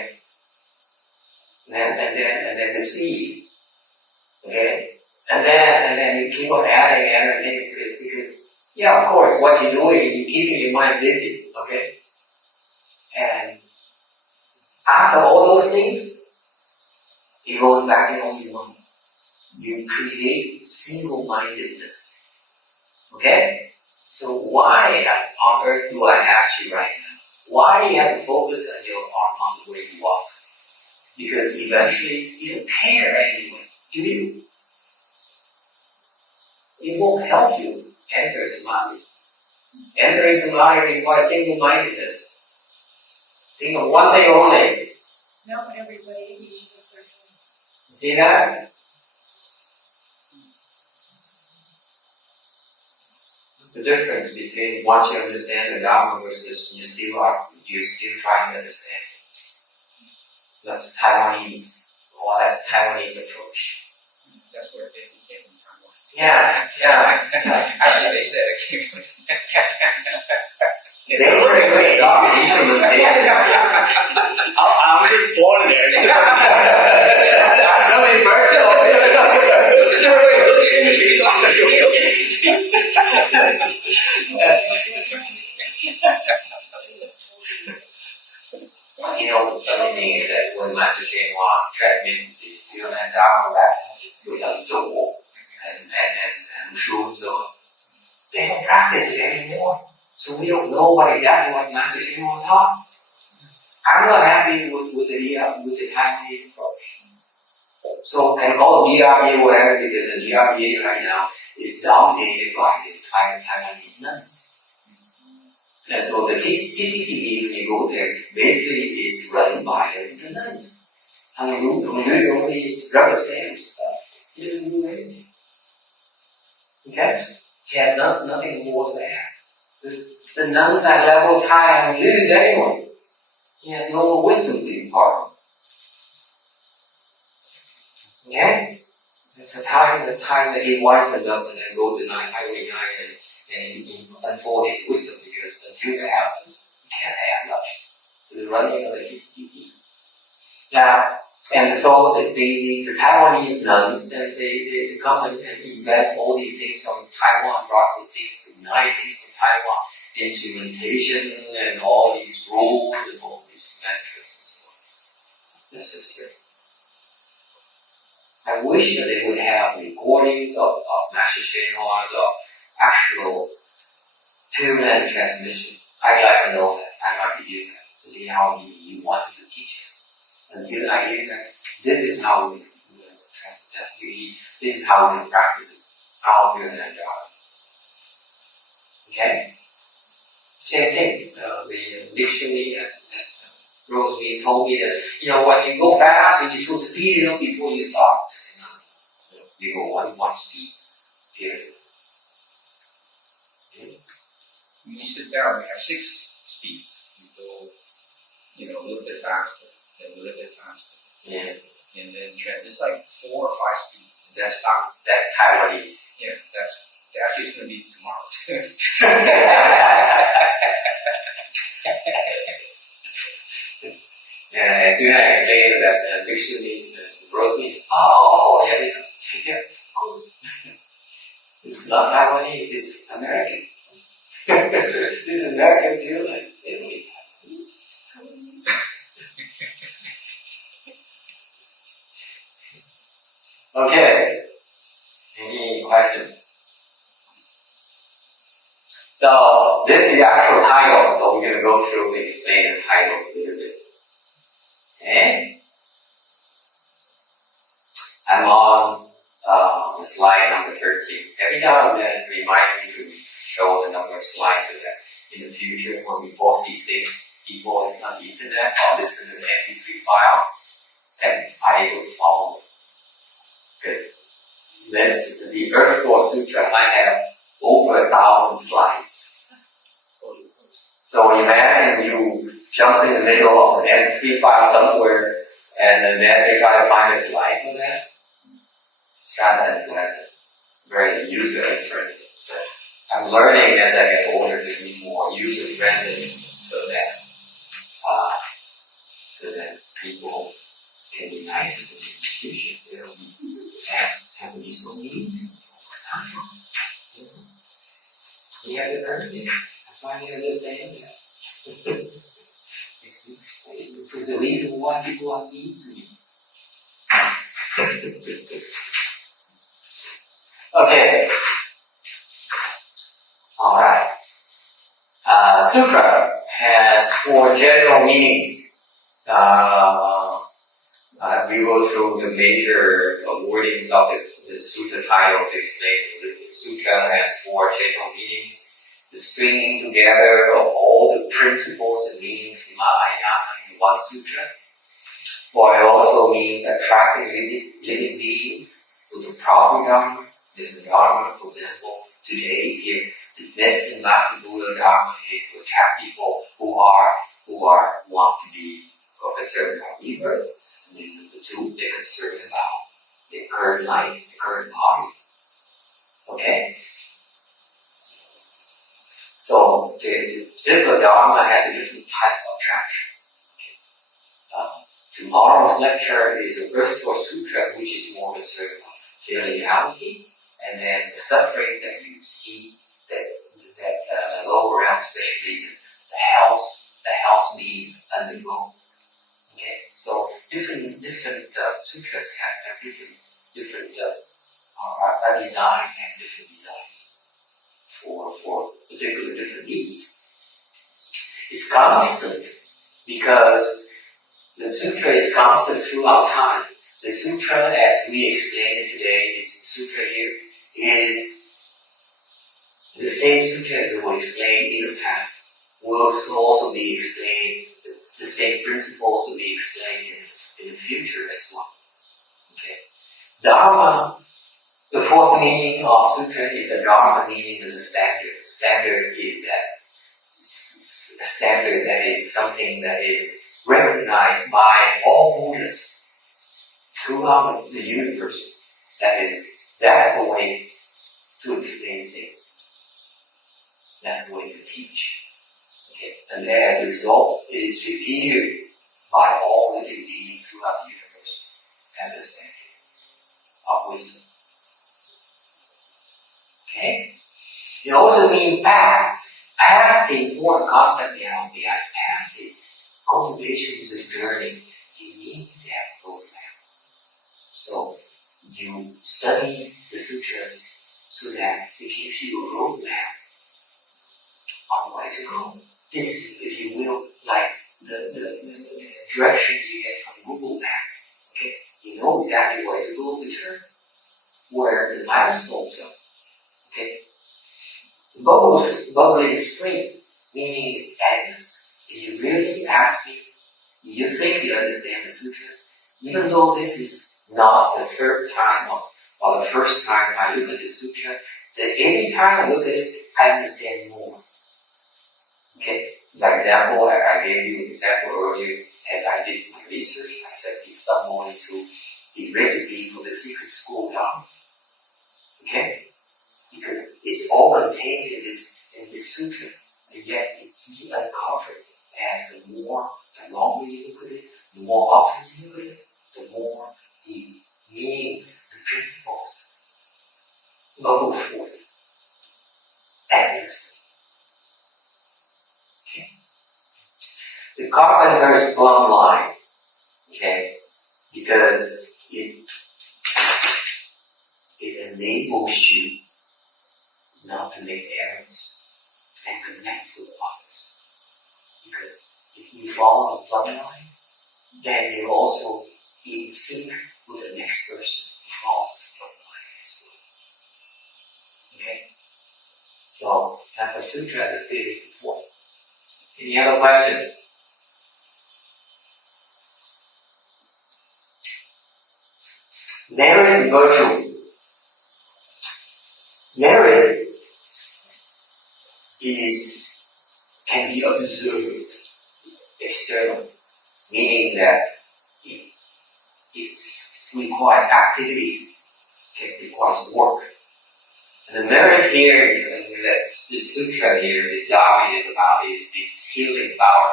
And then the speed. Okay? And then you keep on adding everything because of course what you're doing, you're keeping your mind busy. Okay? And after all those things, you go back in only one. You create single-mindedness. Okay? So why on earth do I ask you right now? Why do you have to focus on your arm on the way you walk? Because eventually you don't care anyway, do you? It won't help you enter samadhi. Entering samadhi requires single-mindedness. Think of one thing only. Not everybody reaches a certain. See that? What's the difference between once you understand the Dharma versus you're still trying to understand it? That's Taiwanese. Well, that's Taiwanese approach. That's where they came from Taiwan. Yeah. Actually, they said it came from They were a great Dharma instrument. I'm just born there. Nothing personal. The funny thing is that when Master Cheng transmitted the Pureland Dharma back to Eng-Viet and Mushu, so they don't practice it anymore. So we don't know exactly what Master Cheng taught. I'm not happy with the Taiwanese approach. So can call it VRBA whatever because the VRBA right now is dominated by the Taiwanese nuns. And so the CTPB, when you go there, basically is run by the nuns. And only is rubber stamp stuff. He doesn't do anything. Okay? He has nothing more to add. The nuns have levels high and lose anyway. He has no wisdom to impart. Okay? It's the time that he wisens up and then go to Highway 9 and unfold his wisdom because until that happens, he can't add much to the running of the CTP. Now, and so the Taiwanese nuns, then they come and invent all these things from Taiwan, brought these things, nice things from Taiwan, instrumentation and all these rules and all these mantras and so on. This is it. I wish that they would have recordings of Master Shenhua's actual Pureland transmission. I'd like to know that. I'd like to hear that. To see how he wanted to teach us. Until I hear that, this is how we practice it. Our Pureland Dharma. Okay? Same thing. The dictionary at Rosemary told me that, when you go fast, you're supposed to speed it up before you stop. I said, no. You go one speed. Period. Okay? When you sit down, we have 6 speeds. You go, a little bit faster, then a little bit faster. Yeah. And then it's like 4 or 5 speeds. That's Taiwanese. Yeah, actually it's going to be tomorrow. as soon as I explain that dictionary, Rosemary, oh, yeah, of course. It's not Taiwanese, it's American. This is American view, and Italy. Okay. Any questions? So this is the actual title, so we're going to go through and explain the title a little bit. Okay? I'm on the slide number 13. Every now and then remind me to show the number of slides so that in the future when we post these things, people on the internet or listen to the MP3 files and are able to follow. Because the Earth Force Sutra, I have over 1,000 slides. So imagine you jump in the middle of an MP3 file somewhere and then you try to find a slide for that. It's rather unpleasant, very user-friendly. So I'm learning as I get older to be more user-friendly so that people can be nice to me in the future. They don't have to be so mean to me all the time. You have to learn it. I finally understand that. It's the reason why people are mean to me. Okay. Alright. Sutra has 4 general meanings. We go through the major wordings of the sutra title to explain. The sutra has 4 general meanings. The stringing together of all the principles and meanings in Mahayana in one sutra. Or it also means attracting living beings to the proper Dharma. There's a Dharma, for example, today here, the medicine Master Buddha Dharma is to attract people who want to be concerned about rebirth. And then number 2, they're concerned about their current life, their current body. Okay? So the different Dharma has a different type of attraction. Tomorrow's lecture is the Earth Force Sutra, which is more concerned about filiality, and then the suffering that you see that lower realm, especially the health beings undergo. Okay, so different sutras have different design and different designs for particular different needs. It's constant because the sutra is constant throughout time. The sutra, as we explained it today, this sutra here, is the same sutra that will explain in the past. Will also be explained, the same principles will be explained in the future as well. Okay. Dharma, the 4th meaning of sutra is a Dharma meaning as a standard. Standard is a standard that is something that is recognized by all Buddhas throughout the universe. That's the way to explain things. That's the way to teach. Okay? And as a result, it is revered by all living beings throughout the universe as a standard of wisdom. Okay? It also means path. Path, the important concept behind path is cultivation is a journey. You need to have a roadmap. So you study the sutras so that it gives you a roadmap on where to go. This is, if you will, like the directions you get from Google Map. Okay, you know exactly where to go to turn, where the milestones are. Okay, bubbling spring, meaning is endless. If you really ask me, you think you understand the sutras, even though this is not the 3rd time or the first time I look at the sutra, that every time I look at it, I understand more. Okay, for example, I gave you an example earlier. As I did my research, I stumbled into the recipe for the secret school Dharma. Okay, because it's all contained in this sutra, and yet it's uncovered as the longer you look at it, the more against them. Okay? The carpenter's plumb line, okay, because it enables you not to make errors and connect with others. Because if you follow the plumb line, then you're also in sync with the next person who follows the plumb line as well. Okay? So, that's a sutra that I did before. Any other questions? Merit and virtue. Merit can be observed externally, meaning that it requires activity, it requires work. And the merit here, that the sutra here is dominated about is healing power.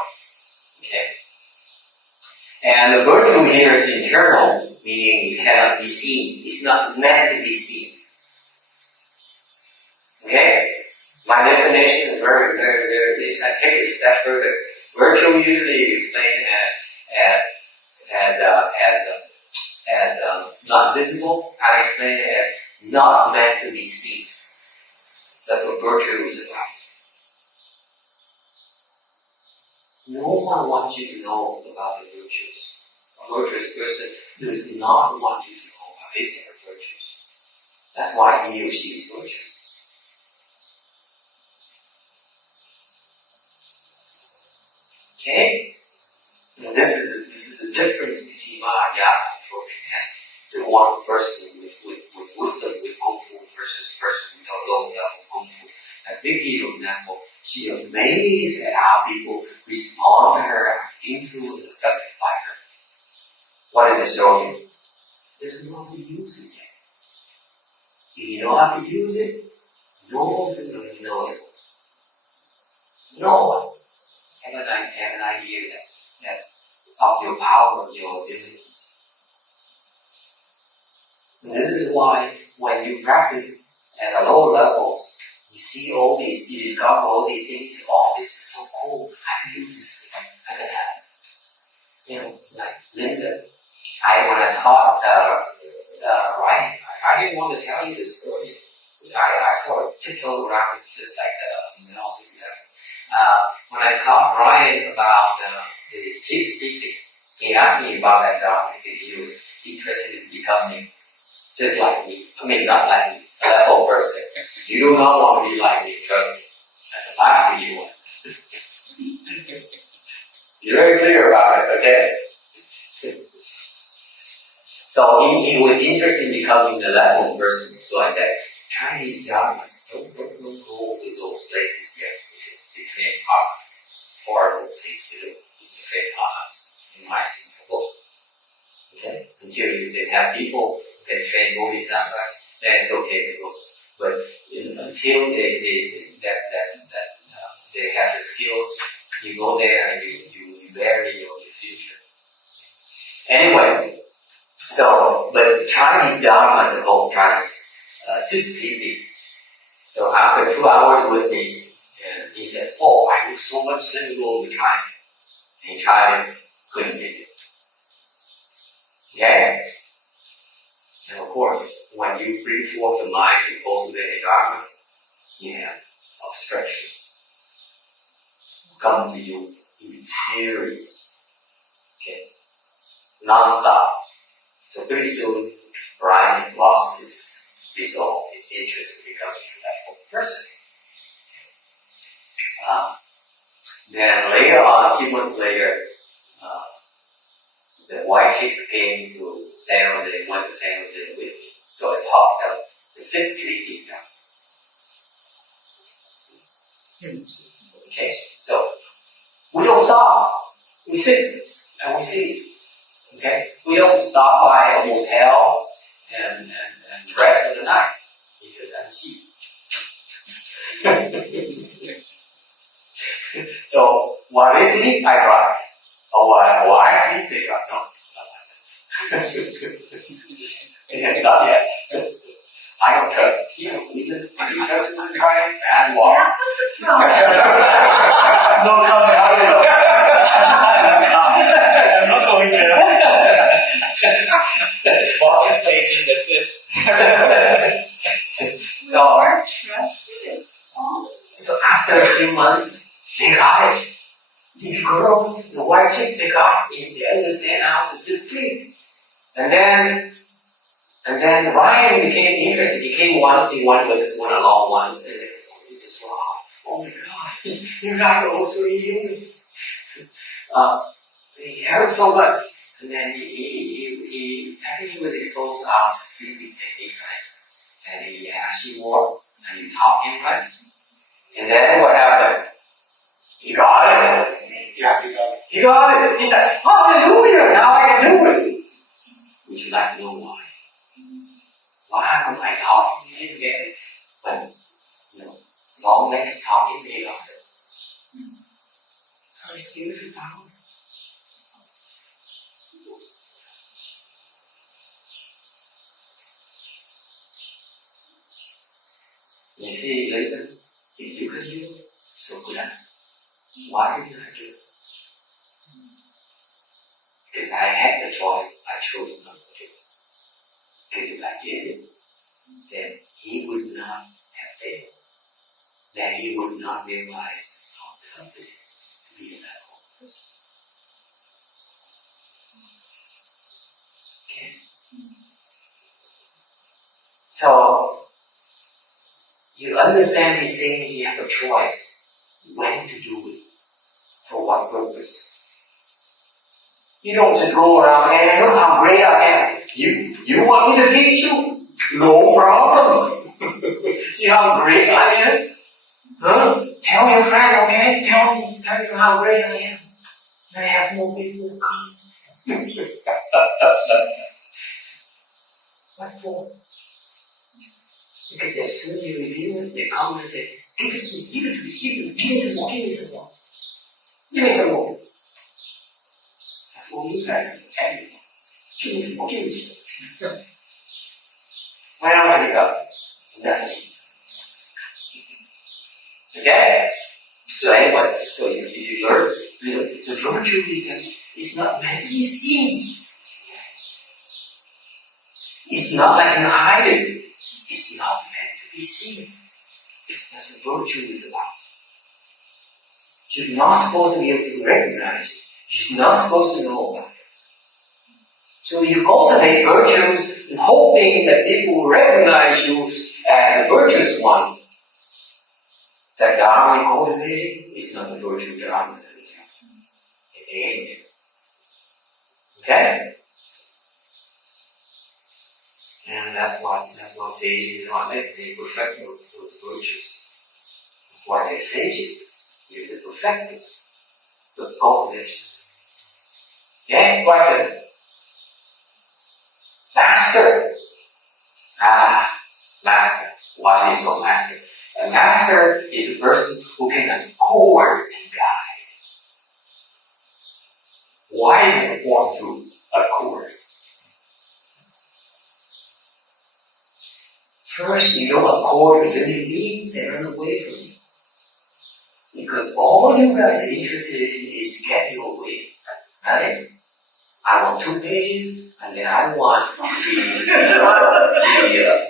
Okay? And the virtue here is internal, meaning it cannot be seen. It's not meant to be seen. Okay? My definition is very, very, very, I take it a step further. Virtue usually is explained as not visible. I explain it as not meant to be seen. That's what virtue is about. No one wants you to know about the virtues. A virtuous person does not want you to know about his or her virtues. That's why he or she is virtuous. Okay? And this is the difference between Mahayana approach and the one person with wisdom, with Kung Fu versus the person with a low level Kung Fu. Like Vicky, for example, she amazed at how people respond to her, influenced and affected by her. What does it show you? Doesn't know how to use it yet. If you know how to use it, no one's going to know it. No one have an idea that of your power, your abilities. And this is why when you practice at a lower levels, you see all these, you discover all these things. Oh, this is so cool. I can do this. I can have, like Linda. When I taught writing, I didn't want to tell you this story. I sort of tiptoed around it just like the also example. When I taught Ryan about the sleeping, he asked me about that Dāng if he was interested in becoming just like me. I mean, not like me, a level person. You do not want to be like me, trust me. That's the last thing you want. You're very clear about it, okay? So he was interested in becoming the level person. So I said, Chinese dharmas, don't go to those places yet because they train pathas. Horrible things to do. You train pathas in my book. Okay? Until they have people who can train bodhisattvas, then it's okay to go. But until they have the skills, you go there and you vary your future. Anyway, but Chinese Dharma as a whole tries sit sleeping. So after 2 hours with me, and he said, oh, I do so much sleep all the time. And he tried it, couldn't get it. Okay? And of course, when you bring forth the mind to cultivate a Dharma, you have obstruction come to you in series. Okay? Non-stop. So pretty soon, Brian lost his resolve, his interest in becoming a level person. Then later on, a few months later, the white chicks came to San Jose, went to San Jose with me. So I taught them the 6 sleeping now. Okay, so we don't stop. We sit and we sleep. Okay, we don't stop by a motel and rest of the night because I'm cheap. So while they sleep, I drive. Or while I sleep, they drive. No, not like that. Not yet. I don't trust you. Do you trust me to drive? Ask why. No comment. I'm not going there. Bob is changing the system. We are trusted. So after a few months, they got it. These girls, the white chicks, they got it. They understand how to succeed. And then Ryan became interested. He came once, he went with this one along once, and he just, wow, oh my God, you guys are also human. He heard so much, and then he I think he was exposed to our sleeping technique, right? And he asked you more, and you taught him, right? And then what happened? He got it. Yeah, you got it. He got it. He said, hallelujah, now I can do it. Would you like to know why? Why come I taught him to get it? But, long legs taught him he got it. Very spiritual power. You see, later, if you can do it, so good at it. Why did I do it? Because I had the choice, I chose not to do it. Because if I did it, then he would not have failed. Then he would not realize how tough it is to be a medical person. Okay? So, you understand these things, you have a choice when to do it, for what purpose. You don't just go around saying, hey, look how great I am. You want me to teach you? No problem. See how great I am? Huh? Tell your friend, okay? Tell you how great I am. I have more people to come. What for? Because as soon as you reveal it, they come and say, give it to me, give it to me, give me some more, give me some more. Give me some more. That's what you guys do. Everything. Give me some more, give me some more. What else have you got? Nothing. Okay? So anyway, so you learn, the virtue is not meant to be seen. It's not like an idol. It's not meant to be seen. That's what virtue is about. You're not supposed to be able to recognize it. You're not supposed to know about it. So you cultivate virtues and hoping that people will recognize you as a virtuous one. That Dharma you're cultivating is not the virtue Dharma that is happening. It ain't there. Okay? And that's why sages are they perfect those virtues. That's why they're sages. Because they perfect those cultivations. Okay? Questions? Master. Master. Why is it called master? A master is a person who can accord and guide. Why is it important to accord? First, you don't accord with living beings, they run away from you. Because all you guys are interested in is to get your way. Right? I want 2 pages, and then I want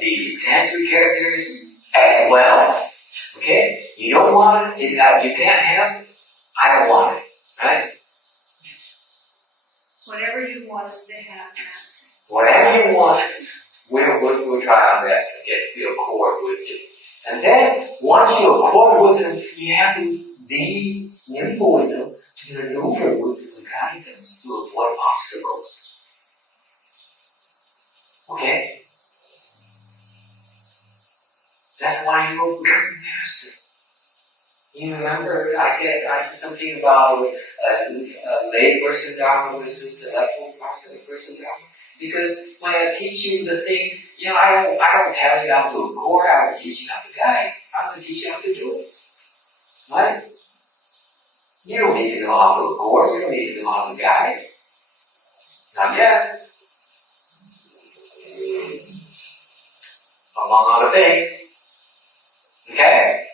the Sanskrit characters as well. Okay? You don't want it, you can't have it, I don't want it. Right? Whatever you want us to have, Master. Whatever you want, we'll try our best to get you accord with you. And then, once you accord with them, you have to be nimble enough to maneuver with them and guide them to avoid obstacles. Okay? That's why you will become a master. You remember I said something about a lay person Dharma versus a level person Dharma? Because when I teach you the thing, I don't tell you how to accord, I will teach you how to guide. I'm going to teach you how to do it. Right? You don't need to know how to accord, you don't need to know how to guide. Not yet. Among other things. Okay?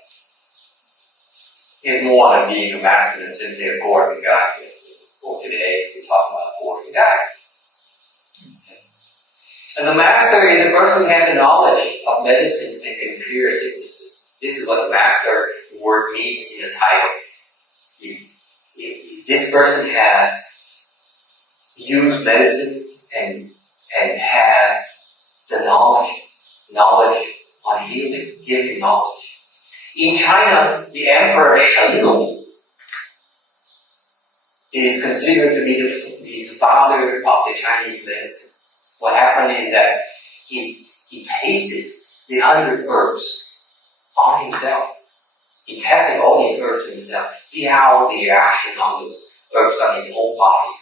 is more than being a master than simply a court guide. For today, we talk about court guide. And the master is a person who has a knowledge of medicine and can cure sicknesses. This is what the master word means in the title. This person has used medicine and has the knowledge on healing, giving knowledge. In China, the Emperor Shenlong is considered to be the father of the Chinese medicine. What happened is that he tasted the 100 herbs on himself. He tested all these herbs himself. See how the reaction on those herbs on his own body.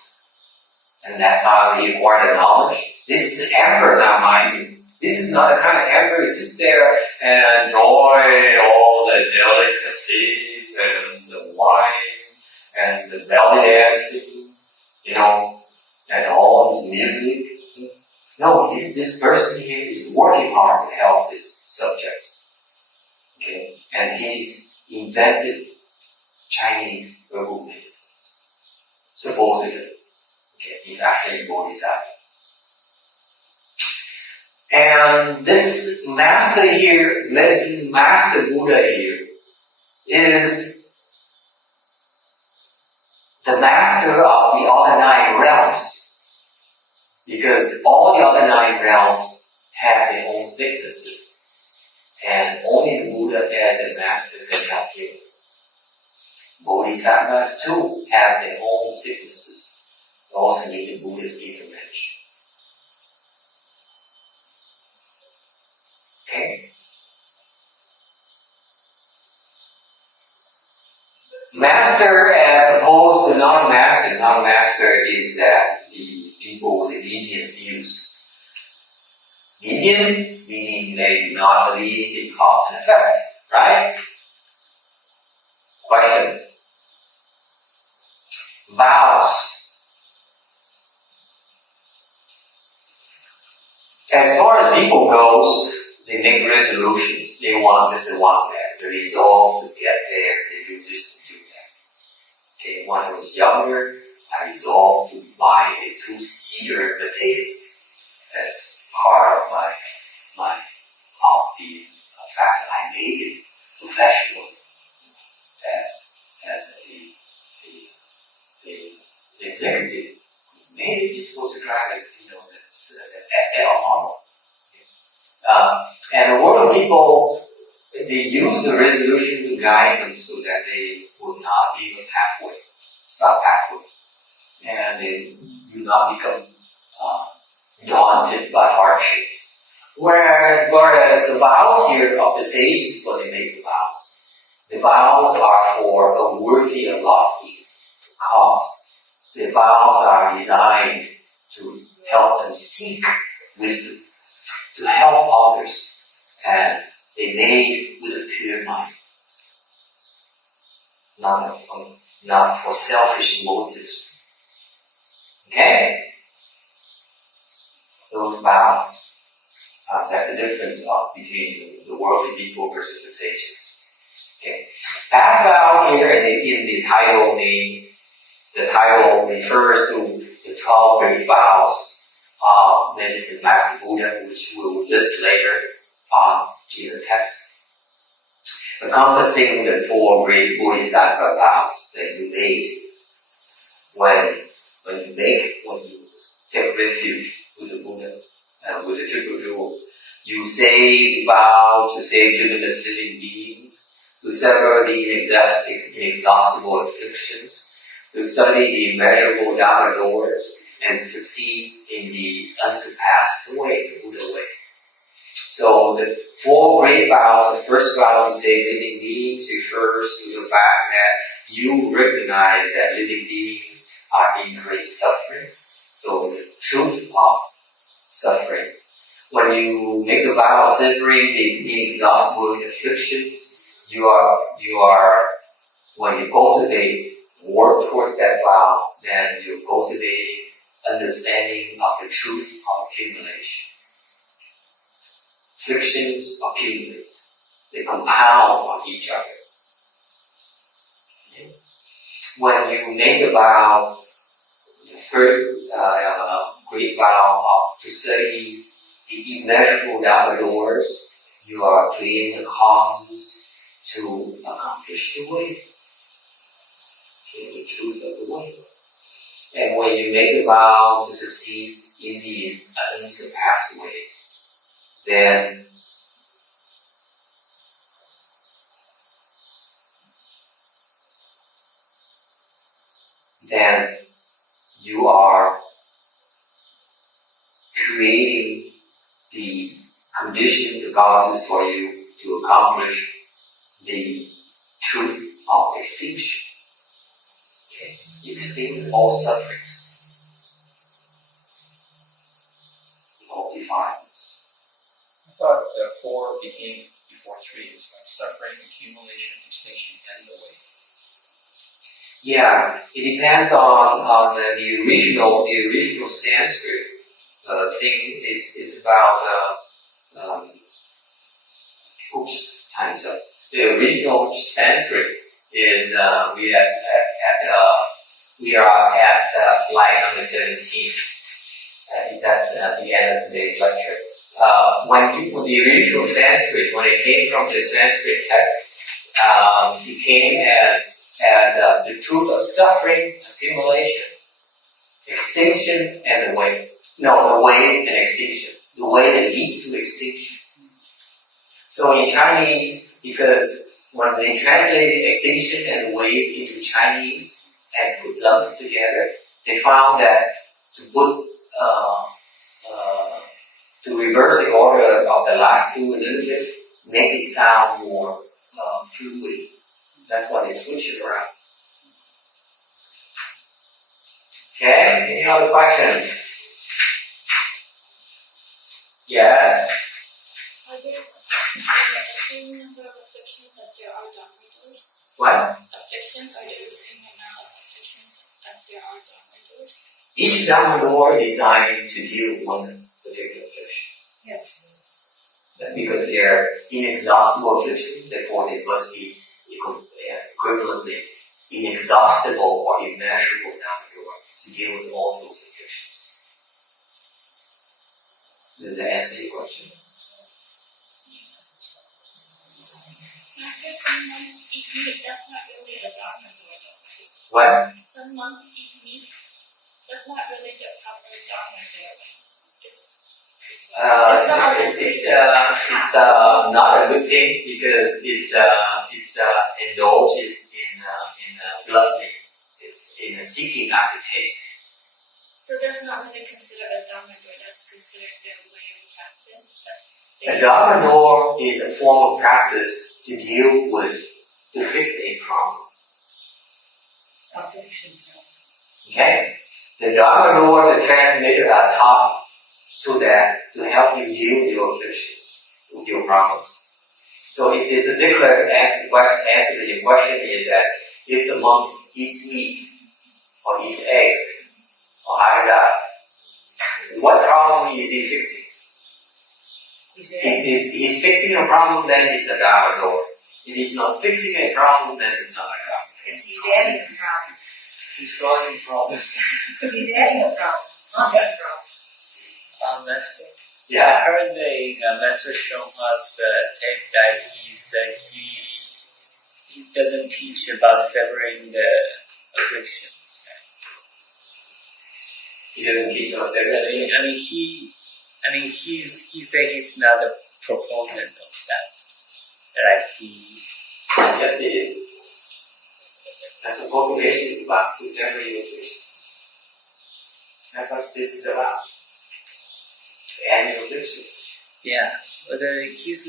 And that's how he acquired the knowledge. This is an emperor now, mind you. This is not the kind of emperor who sits there and enjoy all the delicacies and the wine and the belly dancing, and all this music. No, this person here is working hard to help his subjects. Okay? And he's invented Chinese herbal medicine. Supposedly. Okay, he's actually a bodhisattva. And this master here, medicine master Buddha here, is the master of the other 9 realms. Because all the other 9 realms have their own sicknesses. And only the Buddha as the master can help you. Bodhisattvas too have their own sicknesses. They also need the Buddha's intervention. Okay? Master as opposed to non-master. Non-master is that the people with lenient views. Lenient meaning they do not believe in cause and effect. Right? Questions? Vows. As far as people goes, they make resolutions. They want this and want that. They resolve to get there. They do this and do that. Okay, when I was younger, I resolved to buy a 2-seater Mercedes as part of the fact that I made it professionally as the executive. Maybe you're supposed to drive it, that's SL model. And a lot of people, they use the resolution to guide them so that they will not leave it halfway, stop halfway. And they do not become daunted by hardships. Whereas the vows here of the sages, when they make the vows, the vows are for a worthy and lofty cause. The vows are designed to help them seek wisdom, to help others, and they made with a pure mind, not for selfish motives. Okay? Those vows. That's the difference between the worldly people versus the sages. Okay. Past vows here in the title name, the title refers to the 12 great vows of medicine master Buddha, which we'll list later in the text. Encompassing the 4 great bodhisattva vows that you made when you take refuge with the Buddha and with the Triple Jewel. You say the vow to save limitless living beings, to sever the inexhaustible afflictions, to study the immeasurable Dharma doors, and succeed in the unsurpassed way, the Buddha way. So the 4 great vows, the first vow to save living beings refers to the fact that you recognize that living beings are in great suffering. So the truth of suffering. When you make the vow of severing the inexhaustible afflictions, you are, when you cultivate, work towards that vow, then you're cultivating understanding of the truth of accumulation. Afflictions accumulate. They compound on each other. when you make a vow, the third great vow to study the immeasurable Dharma doors, you are creating the causes to accomplish the way, the truth of the way. And when you make a vow to succeed in the unsurpassed way, then you are creating the conditions, the causes for you to accomplish the truth of extinction. Okay? You extinct all sufferings, all defilements. I thought 4 became before 3. It's like suffering, accumulation, extinction, and the way. Yeah, it depends on the original Sanskrit thing. It's about time's up. The original Sanskrit is we are at slide number 17. That's the end of today's lecture. When the original Sanskrit, when it came from the Sanskrit text, it came as the truth of suffering, accumulation, extinction, and the way. No, the way and extinction. The way that leads to extinction. So in Chinese, because when they translated extinction and wave into Chinese and put them together, they found that to reverse the order of the last two a little bit, make it sound more fluid. That's why they switch it around. Okay, any other questions? Yes? Are there the same number of afflictions as there are Dharma doors? What? Afflictions, are there the same amount of afflictions as there are Dharma doors? Each Dharma door is designed to deal with one particular affliction. Yes. Because they are inexhaustible afflictions, therefore they must be equivalently inexhaustible or immeasurable Dharma door to deal with all those afflictions. Does that answer your question? After some months eat meat, that's not really a Dharma door though, right? What? Some months eat meat, that's not really the proper Dharma door, right? It's not a good thing because it indulges in gluttony, in seeking after taste. So that's not really considered a Dharma door, that's considered their way of practice. A Dharma door is a form of practice to deal with, to fix a problem. Okay? The Dharma doors are transmitted at top so that to help you deal with your afflictions, with your problems. So if the particular answer to your question is that if the monk eats meat or eats eggs or Haagen-Dazs, what problem is he fixing? If he's fixing a problem, then it's a Dharma door. If he's not fixing a problem, then it's not a Dharma. He's adding a problem. He's causing problems. He's adding a problem, not a problem. Master. Yeah. I heard the Master Shonghua's take that he doesn't teach about severing the afflictions. He doesn't teach about severing. He said he's not a proponent of that. Yes, he is. That's what cultivation is about, to sever your afflictions. That's what this is about. And your afflictions. Yeah, but he's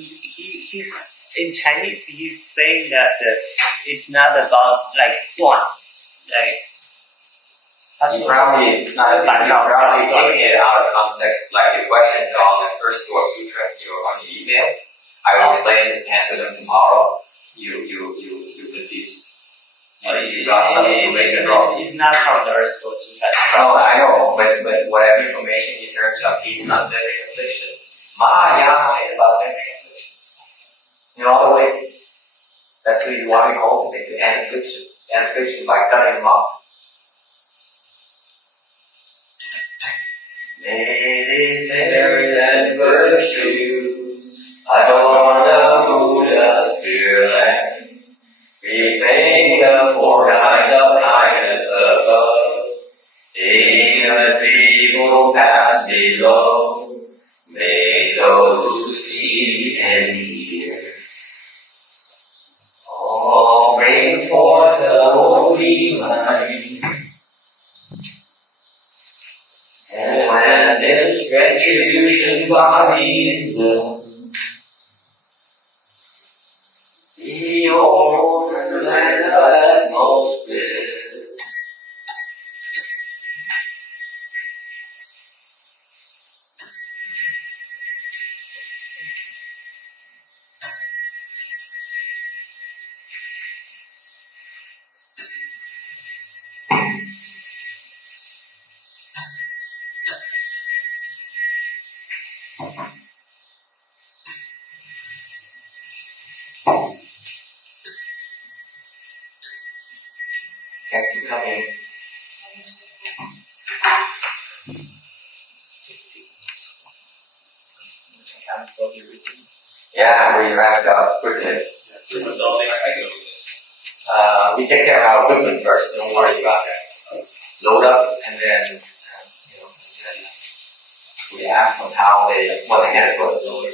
in Chinese. He's saying that it's not about duan, You're probably taking it out of context, like the questions on the first door sutra on the email. I will explain and answer them tomorrow. You confused. You got some information wrong. It's not from the Earth School Sutra. No, I know, but whatever information in terms of he's not severing affliction. Mahayana is about severing afflictions. In all the way. That's the reason why we cultivate to end affliction. End affliction by cutting them off. Merit and virtues adorn the Buddha's pure land. Repaying the 4 kinds of kindness above. In the threefold paths below. Make those who see and hear. All bring forth the holy mind. And when this retribution body is done, be all the land of utmost bliss. Thanks for coming. Yeah, we wrapped up quickly. We take care of our equipment first. Don't worry about that. Load up and then, we ask them what they had to put.